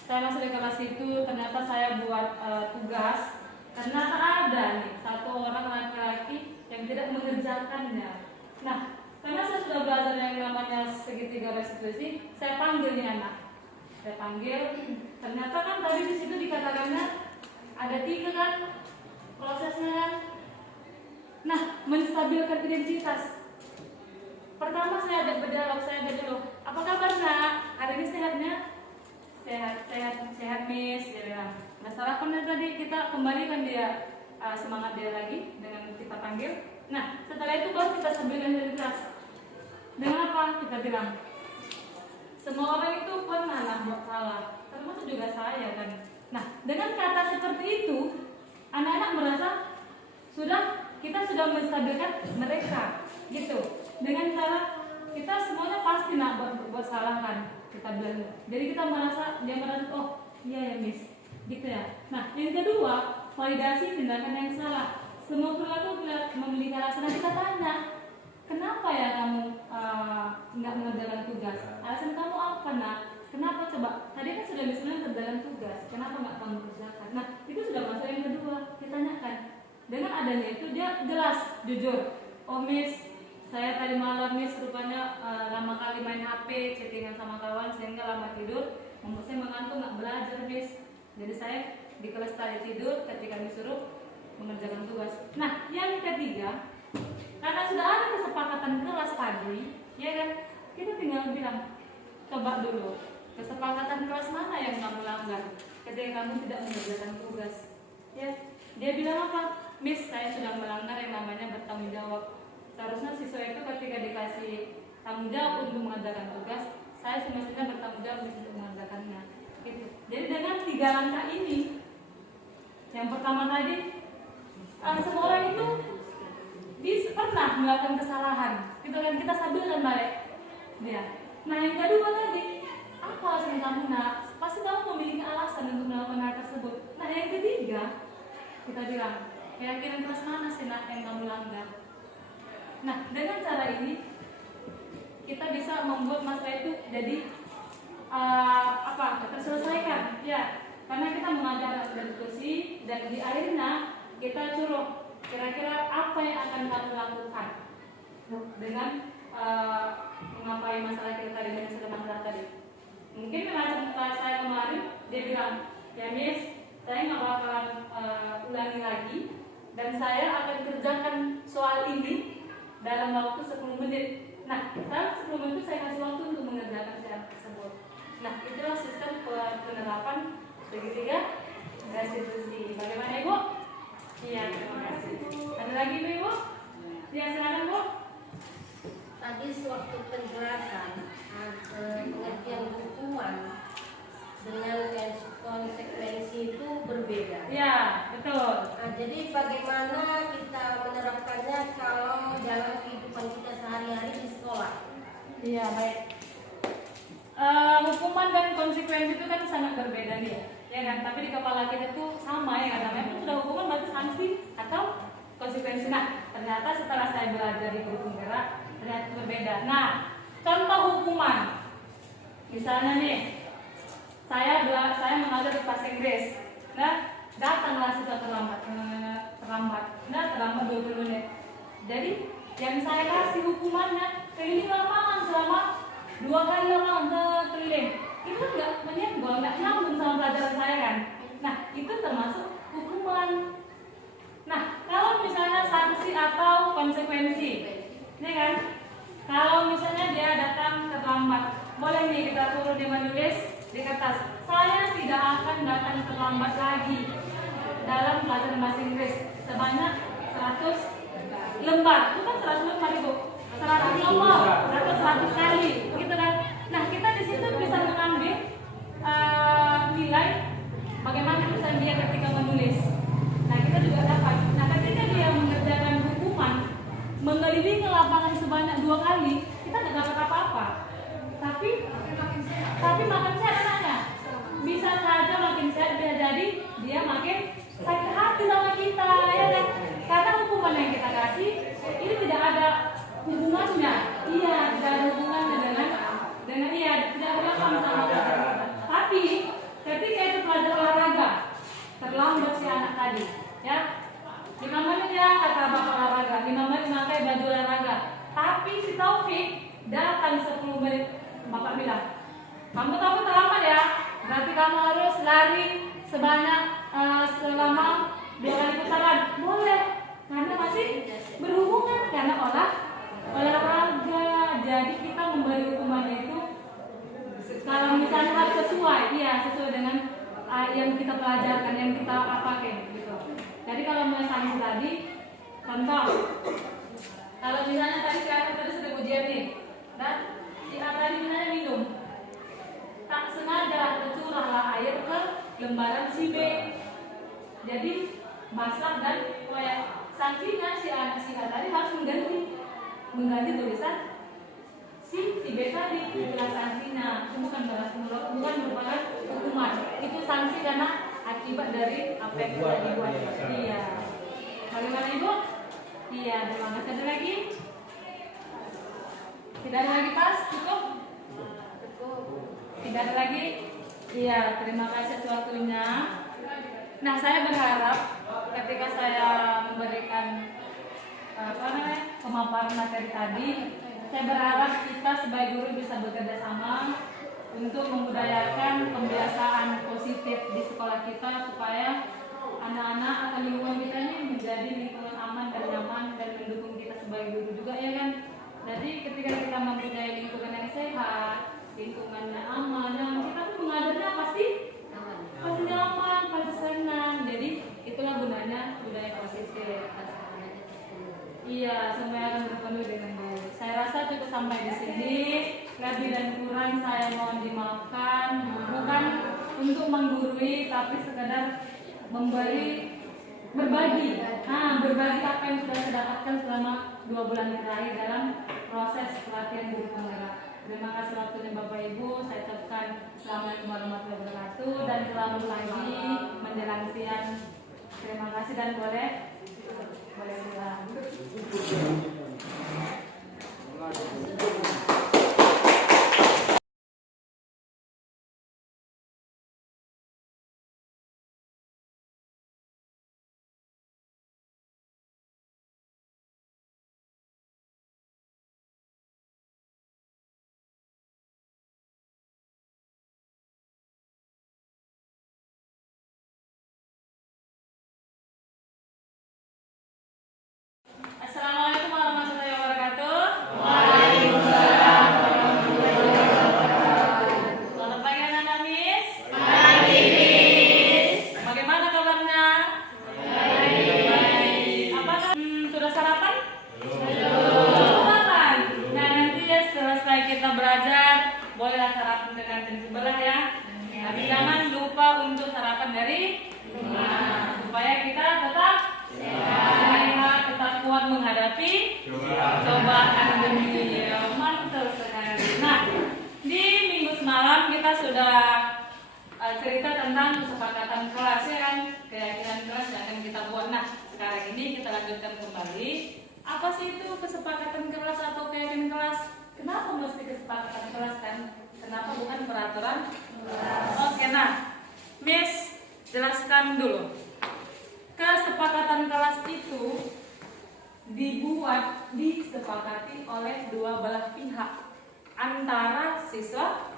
Saya masuk di kelas itu, ternyata saya buat tugas. Ternyata ada nih satu orang laki-laki yang tidak mengerjakannya. Nah, karena saya sudah belajar yang namanya segitiga restitusi, saya panggil nih anak. Saya panggil, ternyata kan tadi di situ dikatakannya ada 3 kan prosesnya kan. Nah, menstabilkan identitas. Pertama saya ada berdialog, saya ada dulu. Apa kabar nak? Hari ini sehatnya? Sehat Miss. Dia bilang. Nah, sarapannya tadi kita kembalikan dia semangat dia lagi dengan kita panggil. Nah, setelah itu baru kita stabilkan identitas. Dengan apa? Kita bilang, semua orang itu pernah buat salah, termasuk juga saya kan. Nah, dengan kata seperti itu, anak-anak merasa kita sudah menstabilkan mereka, gitu. Dengan cara kita semuanya pasti buat salah kan, kita bilang. Jadi dia merasa, oh iya ya Miss, gitu ya. Nah, yang kedua, validasi tindakan yang salah. Semua perilaku memiliki alasan. Kita tanya, kenapa ya kamu nggak mengerjakan tugas? Alasan kamu apa nak? Kenapa coba? Tadi kan sudah misalnya kerjakan tugas, kenapa nggak kamu kerjakan? Nah, itu sudah masuk yang kedua, ditanyakan. Dengan adanya itu dia jelas, jujur. Oh Miss, saya tadi malam Miss rupanya lama kali main HP, chattingan sama kawan sehingga lama tidur, membuat saya mengantuk nggak belajar Miss. Jadi saya di kelas tadi tidur ketika disuruh mengerjakan tugas. Nah, yang ketiga, karena sudah ada kesepakatan kelas tadi, ya kan, kita tinggal bilang, coba dulu kesepakatan kelas mana yang kamu langgar ketika kamu tidak mengerjakan tugas. Ya, dia bilang apa? Miss, saya sudah melanggar yang namanya bertanggung jawab. Seharusnya siswa itu ketika dikasih tanggung jawab untuk mengerjakan tugas, saya semestinya bertanggung jawab untuk mengerjakannya. Gitu. Jadi dengan 3 langkah ini, yang pertama tadi, semua orang itu pernah melakukan kesalahan, gitu kan, kita stabilkan balik. Ya. Nah yang kedua tadi, apa alasan kamu nak? Pasti kamu memiliki alasan untuk melakukan hal tersebut. Nah yang ketiga, kita bilang, keyakinan kelas mana sih nak yang kamu langgar? Nah dengan cara ini, kita bisa membuat masalah itu jadi terselesaikan, ya. Karena kita mengajar diskusi dan di akhirnya kita suruh kira-kira apa yang akan kamu lakukan dengan mengapai masalah kita tadi, menyelesaikan masalah tadi. Mungkin dengan cerita saya kemarin, dia bilang, ya Miss, saya nggak bakalan ulangi lagi dan saya akan kerjakan soal ini dalam waktu 10 menit. Nah, dalam 10 menit itu saya kasih waktu untuk mengerjakan soal tersebut. Nah, itulah sistem penerapan segitiga restitusi. Bagaimana Ibu? Iya, terima kasih. Ada lagi Ibu? Ya, silakan Bu. Tadi sewaktu penjelasan pengertian hukuman dengan konsekuensi itu berbeda. Ya, betul. Nah, jadi bagaimana kita menerapkannya kalau dalam kehidupan kita sehari-hari di sekolah? Iya, baik. Hukuman dan konsekuensi itu kan sangat berbeda nih, ya kan? Tapi di kepala kita tuh sama ya, namanya pun sudah hukuman berarti sanksi atau konsekuensi. Nah, ternyata setelah saya belajar di guru penggerak, ternyata berbeda. Nah, contoh hukuman, misalnya nih, saya mengajar di bahasa Inggris, nah datanglah siswa terlambat 20 menit. Jadi yang saya kasih hukumannya keliling lapangan selama 2 kali lapangan keliling. Itu nggak menyenggol, nggak nyambung sama pelajaran saya kan. Nah itu termasuk hukuman. Nah kalau misalnya sanksi atau konsekuensi, ini kan, kalau misalnya dia datang terlambat, boleh nih kita turun di menulis di kertas, saya tidak akan datang terlambat lagi dalam pelajaran bahasa Inggris sebanyak 100 lembar. Itu kan 100 lembar Ibu, 100 nomor, 100 kali, gitu kan. Nah kita di situ bisa mengambil nilai bagaimana tulisan dia ketika menulis. Nah kita juga dapat. Nah ketika dia mengerjakan hukuman mengelilingi lapangan sebanyak 2 kali, kita nggak dapat apa-apa. Tapi makin sehat anaknya, bisa saja makin sehat, bisa jadi dia makin sakit hati sama kita, ya kan? Karena hukuman yang kita kasih ini tidak ada hubungannya, iya, tidak ada hubungannya dengan iya, tidak berlangsung sama kita. Tapi ketika itu pelajar olahraga, terlambat si anak tadi, ya, 5 menit ya kata bapak olahraga, 5 menit memakai baju olahraga. Tapi si Taufik datang 10 menit, bapak bilang, kamu terlambat ya, berarti kamu harus lari selama 2 kali putaran. Boleh, karena masih berhubungan karena olahraga. Jadi kita memberi hukumannya itu kalau misalnya harus sesuai, iya sesuai dengan yang kita pelajarkan, yang kita pakai gitu. Jadi kalau mulai sanksi tadi, contoh, kalau misalnya tadi sudah ujian nih, dan si A tadi misalnya minum, tak sengaja tercurahlah air ke lembaran si B, jadi basah dan koyak. Sanksinya si A tadi harus mengganti tulisan si B tadi. Itulah sanksinya, itu bukan merupakan hukuman, itu sanksi karena akibat dari apa yang kita dibuat. Iya. Bagaimana Ibu? Iya, terima kasih. Ada lagi? Tidak ada lagi pas? Cukup? 3 Tidak ada lagi? Iya, terima kasih atas waktunya. Nah, saya berharap ketika saya memberikan pemaparan materi tadi, saya berharap kita sebagai guru bisa bekerja sama untuk membudayakan pembiasaan positif di sekolah kita supaya anak-anak atau lingkungan kita ini menjadi lingkungan aman dan nyaman dan mendukung kita sebagai guru juga, ya kan? Jadi ketika kita mempunyai lingkungan yang sehat, lingkungannya aman, yang kita tuh mengajarnya pasti nyaman, pasti senang. Jadi itulah gunanya budaya positif. Iya, semuanya akan berpenuh dengan baik. Saya rasa cukup sampai di sini. Lebih dan kurang saya mohon dimaafkan. Bukan untuk menggurui, tapi sekadar berbagi apa yang sudah saya dapatkan selama 2 bulan terakhir dalam proses pelatihan guru penggerak. Terima kasih waktunya Bapak Ibu. Saya ucapkan Assalamualaikum warahmatullahi wabarakatuh dan selamat pagi menjelang siang. Terima kasih dan boleh pulang. Assalamualaikum warahmatullahi wabarakatuh. Waalaikumsalam warahmatullahi wabarakatuh. Selamat pagi anak-anak Miss. Pagi Miss. Bagaimana kabarnya? Baik. Apakah sudah sarapan? Belum. Sarapan. Nah, nanti ya selesai kita belajar, bolehlah sarapan ke kantin sebelah ya. Tapi jangan lupa untuk sarapan dari rumah supaya kita tetap sehat, tetap kuat menghadapi cobaan dunia. Mantul sekali. Nah, di minggu semalam kita sudah cerita tentang kesepakatan kelas, ya kan, keyakinan kelas yang akan kita buat. Nah, sekarang ini kita lanjutkan kembali. Apa sih itu kesepakatan kelas atau keyakinan kelas? Kenapa mesti kesepakatan kelas kan? Kenapa bukan peraturan? Oke, nah, Miss jelaskan dulu. Kesepakatan kelas itu disepakati oleh dua belah pihak antara siswa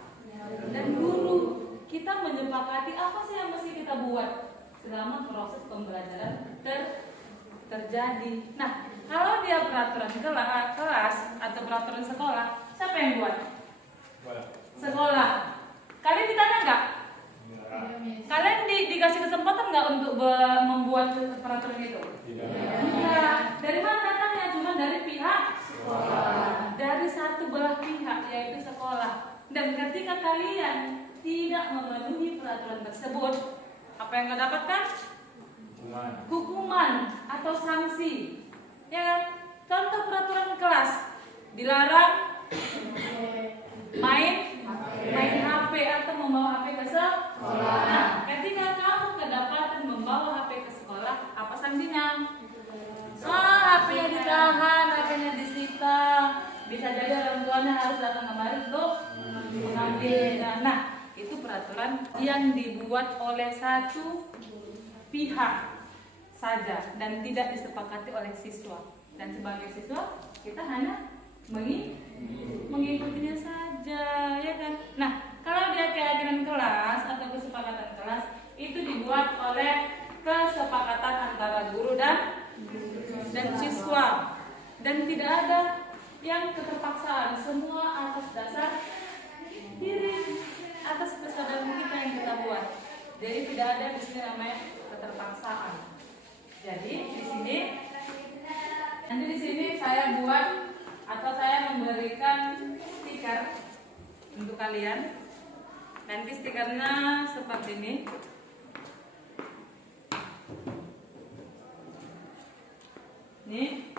dan guru. Kita menyepakati apa sih yang mesti kita buat selama proses pembelajaran terjadi. Nah, kalau dia peraturan kelas atau peraturan sekolah, siapa yang buat? Sekolah. Kalian ditanya nggak? Kalian dikasih kesempatan nggak untuk membuat peraturan itu? Tidak. Dari mana datangnya? Cuma dari pihak sekolah. Dari satu belah pihak, yaitu sekolah. Dan ketika kalian tidak memenuhi peraturan tersebut, apa yang kalian dapatkan? Hukuman atau sanksi. Ya kan? Contoh peraturan kelas, dilarang main HP atau membawa HP ke sekolah. Nah, ketika kamu kedapatan membawa HP ke sekolah, apa sanksinya? HP-nya ditahan, HP-nya disita. Bisa jadi orang tuanya harus datang kemari untuk mengambilnya. Nah, itu peraturan yang dibuat oleh satu pihak saja dan tidak disepakati oleh siswa. Dan sebagai siswa, kita hanya mengikutinya saja, ya kan? Nah, kalau dia keyakinan kelas atau kesepakatan kelas itu dibuat oleh kesepakatan antara guru dan siswa, dan tidak ada yang keterpaksaan, semua atas dasar diri, atas kesadaran kita yang kita buat. Jadi tidak ada di sini namanya keterpaksaan. Jadi di sini saya buat atau saya memberikan stiker untuk kalian. Nanti stikernya seperti ini. Nih.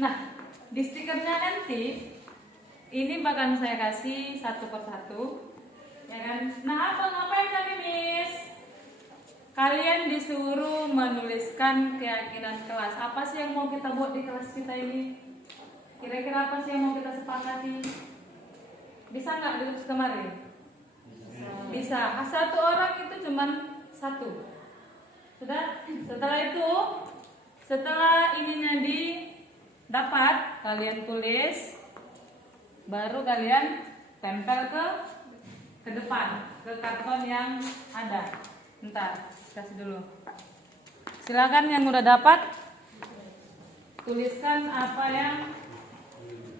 Nah, di stikernya nanti ini bakal saya kasih satu persatu, ya kan? Nah, ngapain tadi, Miss? Kalian disuruh menuliskan keyakinan kelas. Apa sih yang mau kita buat di kelas kita ini? Kira-kira apa sih yang mau kita sepakati? Bisa nggak ditulis kemarin? Bisa. Satu orang itu cuman satu. Sudah? Setelah ininya didapat, kalian tulis, baru kalian tempel ke depan, ke karton yang ada. Bentar, kasih dulu. Silakan yang udah dapat, tuliskan apa yang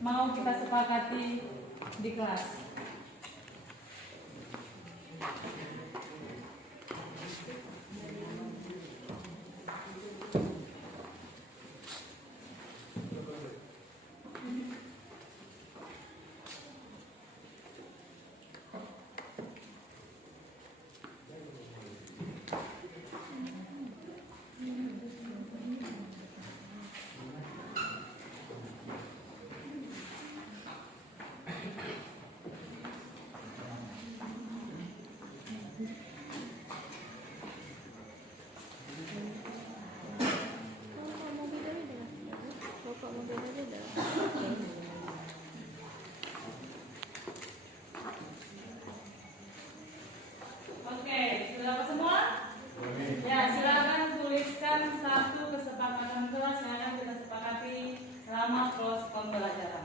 mau kita sepakati di kelas. Oke, sudah dapat semua? Ya, silakan tuliskan satu kesepakatan kelas yang akan kita sepakati selama proses pembelajaran.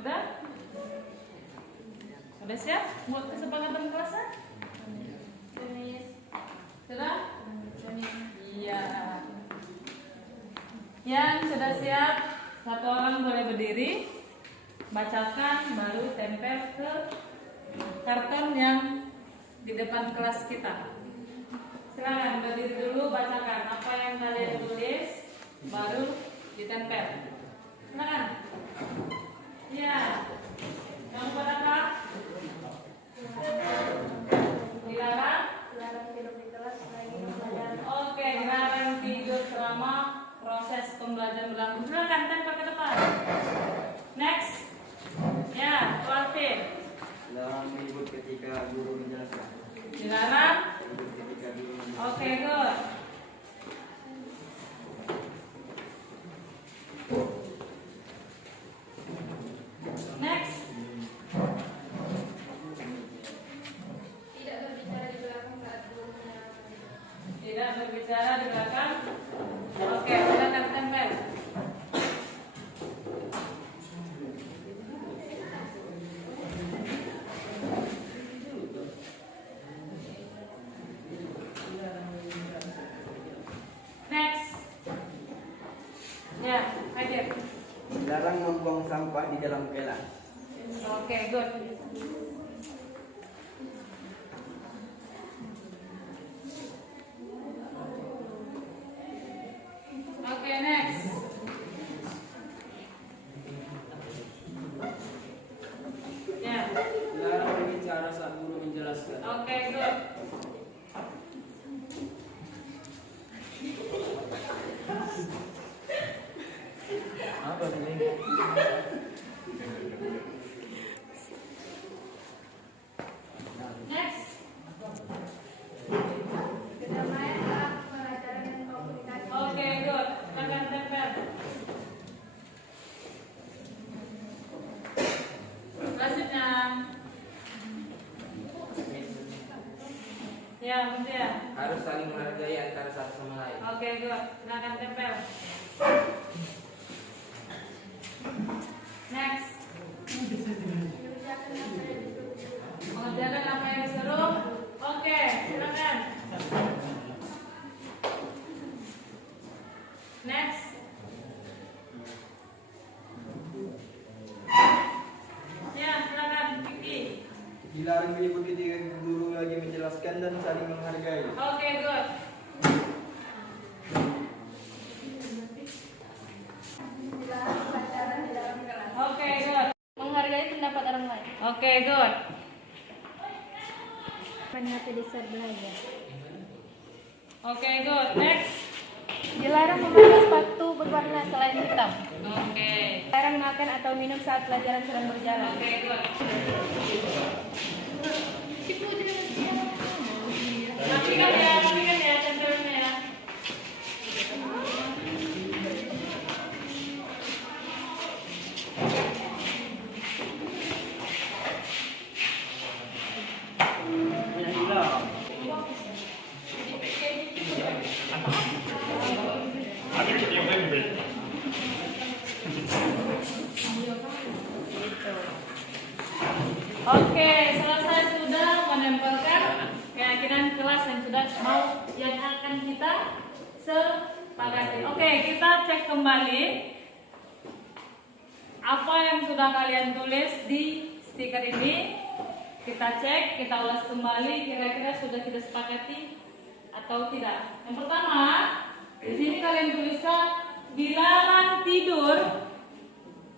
Udah? Udah siap buat kesepakatan kelasnya? Sudah? Iya. Yang sudah siap, satu orang boleh berdiri, bacakan, baru tempel ke karton yang di depan kelas kita. Silakan berdiri dulu, bacakan apa yang kalian tulis, baru ditempel. Silakan. Ya, kamu pada apa? Dilarang? Dilarang tidur di kelas lagi pembelajaran. Oke, dilarang tidur selama proses pembelajaran berlangsung. Silakan tempel ke depan. Next. Ya, Alvin. Dilarang ribut ketika guru menjelaskan. Dilarang? Ribut ketika guru menjelaskan. Oke, good. Next. Tidak berbicara di belakang saat guru menerangkan. Tidak berbicara di belakang. Oke, silakan tempel. Next. Ya, hadir. Dilarang membuang sampah di dalam kelas. Oke, good. Oke, next. Ya. Dilarang berbicara saat guru menjelaskan. Oke, good. Apa ini? Next. Kedamaian saat pelajaran dan komunikasi. Oke, good. Silakan tempel. Selanjutnya. Ya, Mutia. Harus saling menghargai antara satu sama lain. Oke, good. Silakan tempel. Next. Mengerjakan apa yang disuruh. Oke, silakan. Dilarang ribut ketika guru lagi menjelaskan dan saling menghargai. Oke, good. Dilarang pacaran di dalam kelas. Oke, good. Menghargai pendapat orang lain. Oke, good. Main HP di saat belajar. Oke, good. Next. Dilarang memakai sepatu berwarna selain hitam. Oke. Dilarang makan atau minum saat pelajaran sedang berjalan. Oke, good. Rapikan ya, tempelnya ya. Oke, selesai sudah menempelkan keyakinan kelas yang akan kita sepakati. Oke, kita cek kembali apa yang sudah kalian tulis di stiker ini. Kita cek, kita ulas kembali, kira-kira sudah kita sepakati atau tidak. Yang pertama, di sini kalian tuliskan dilarang tidur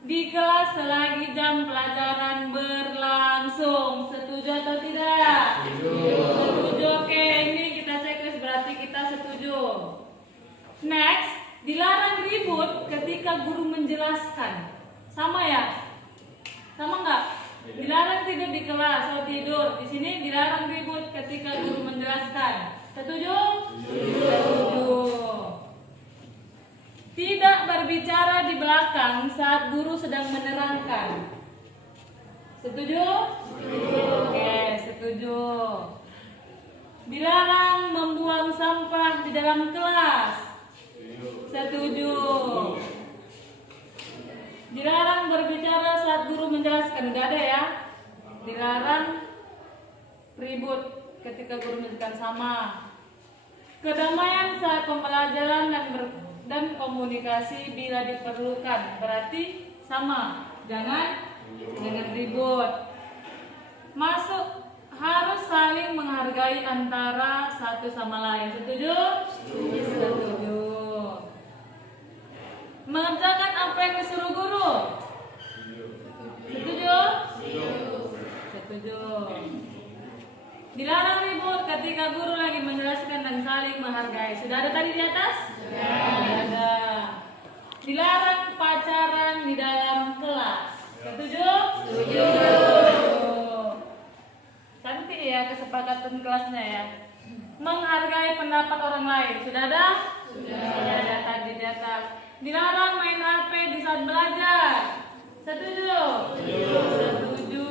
di kelas selagi jam pelajaran berlangsung. Setuju atau tidak? Setuju. Oke, ini kita checklist berarti kita setuju. Next, dilarang ribut ketika guru menjelaskan. Sama ya? Sama nggak? Dilarang tidur di kelas. Oh, tidur. Di sini dilarang ribut ketika guru menjelaskan. Setuju? Setuju. Tidak berbicara di belakang saat guru sedang menerangkan. Setuju? Oke, setuju. Dilarang membuang sampah di dalam kelas. Setuju. Dilarang berbicara saat guru menjelaskan. Udah ada ya? Dilarang ribut ketika guru menjelaskan. Sama. Kedamaian saat pembelajaran dan komunikasi bila diperlukan. Berarti sama. Jangan ribut. Masuk harus saling menghargai antara satu sama lain. Setuju? Setuju. Mengerjakan apa yang disuruh guru. Setuju? Setuju. Dilarang ribut ketika guru lagi menjelaskan dan saling menghargai. Sudah ada tadi di atas? Ada. Dilarang pacaran di dalam kelas. Setuju? Setuju. Cantik ya kesepakatan kelasnya ya. Menghargai pendapat orang lain. Sudah ada? Sudah ada tadi di atas. Dilarang main HP di saat belajar. Setuju? Setuju.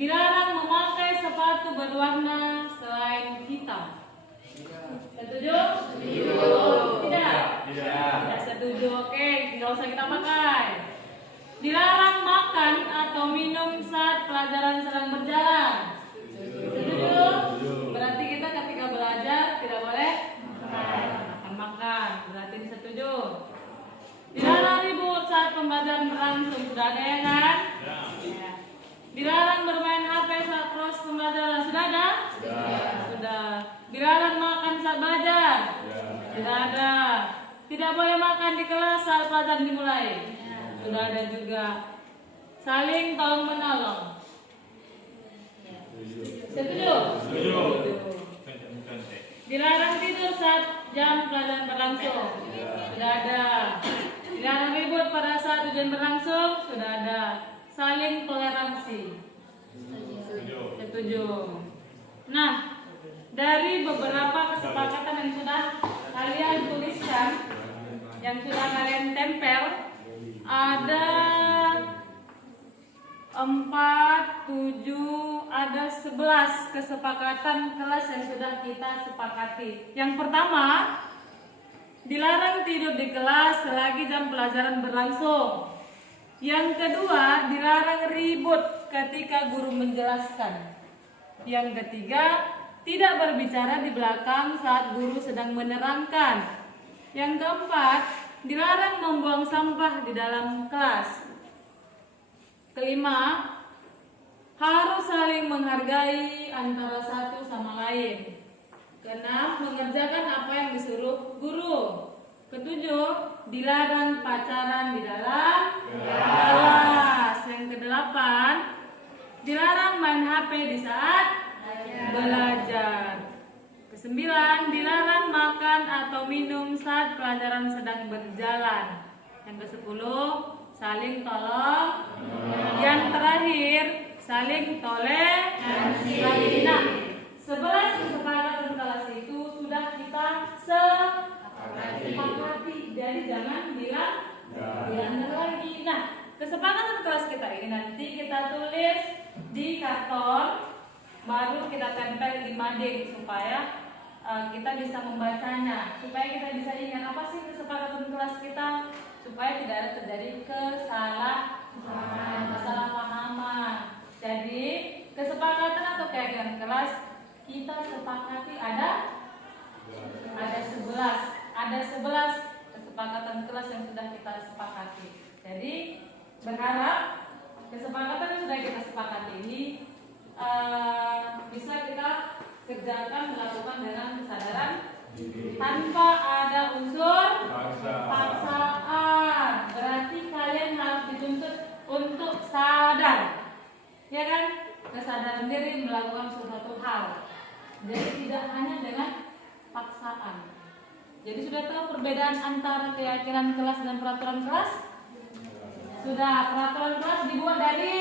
Dilarang memakai sepatu berwarna selain hitam. Setuju? Setuju. Tidak? Tidak setuju. Oke, nggak usah kita pakai. Dilarang makan atau minum saat pelajaran sedang berjalan. Setuju? Berarti kita ketika belajar tidak boleh makan. Berarti setuju. Dilarang ribut saat pembelajaran berlangsung. Sudah ada ya kan? Ya. Dilarang bermain HP saat proses pembelajaran. Sudah ada? Sudah. Dilarang makan saat belajar. Tidak ada. Tidak boleh makan di kelas saat pelajaran dimulai. Sudah ada juga. Saling tolong menolong. Setuju? Setuju. Dilarang tidur saat jam pelajaran berlangsung. Sudah ada. Dilarang ribut pada saat ujian berlangsung. Sudah ada. Saling toleransi. Setuju. Nah, dari beberapa kesepakatan yang sudah kalian tuliskan, yang sudah kalian tempel, ada 4, 7, ada 11 kesepakatan kelas yang sudah kita sepakati. Yang pertama, dilarang tidur di kelas selagi jam pelajaran berlangsung. Yang kedua, dilarang ribut ketika guru menjelaskan. Yang ketiga, tidak berbicara di belakang saat guru sedang menerangkan. Yang keempat, dilarang membuang sampah di dalam kelas. Kelima, harus saling menghargai antara satu sama lain. Keenam, mengerjakan apa yang disuruh guru. Ketujuh, dilarang pacaran di dalam kelas. Yang kedelapan, dilarang main HP di saat belajar. Kesembilan, dilarang makan atau minum saat pelajaran sedang berjalan. Yang kesepuluh, saling tolong. Yang terakhir, saling toleransi. Nah, 11 kesepakatan kelas itu sudah kita sepakati. Jadi jangan bilang lagi. Nah, kesepakatan kelas kita ini nanti kita tulis di karton, baru kita tempel di mading supaya kita bisa membacanya, supaya kita bisa ingat apa sih kesepakatan kelas kita, supaya tidak ada terjadi kesalahpahaman. Jadi kesepakatan atau keyakinan kelas kita sepakati ada 11 kesepakatan kelas yang sudah kita sepakati. Jadi berharap kesepakatan yang sudah kita sepakati ini bisa kita kerjakan, melakukan dengan kesadaran tanpa ada unsur paksaan. Berarti kalian harus dituntut untuk sadar, ya kan? Kesadaran diri melakukan suatu hal. Jadi tidak hanya dengan paksaan. Jadi sudah tahu perbedaan antara keyakinan kelas dan peraturan kelas? Sudah. Peraturan kelas dibuat dari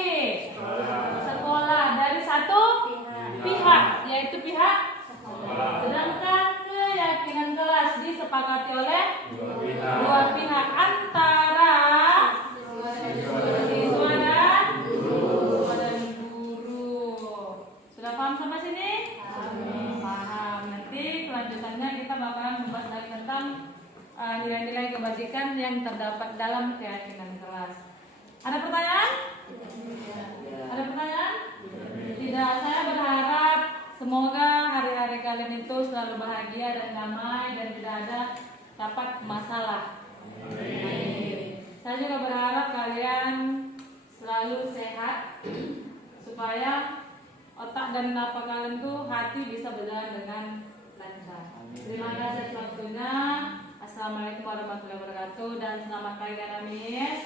sekolah, dari satu pihak, yaitu pihak sekolah. Sedangkan keyakinan kelas disepakati oleh dua pihak antara siswa dan guru. Sudah paham sampai sini? Paham. Nanti kelanjutannya kita bakalan membahas lagi tentang nilai-nilai kebajikan yang terdapat dalam keyakinan kelas. Ada pertanyaan? Ada pertanyaan? Tidak. Saya berharap semoga hari-hari kalian itu selalu bahagia dan damai dan tidak ada dapat masalah. Saya juga berharap kalian selalu sehat supaya otak dan napas kalian tuh hati bisa berjalan dengan lancar. Terima kasih atas waktunya. Assalamualaikum warahmatullahi wabarakatuh dan selamat pagi Miss.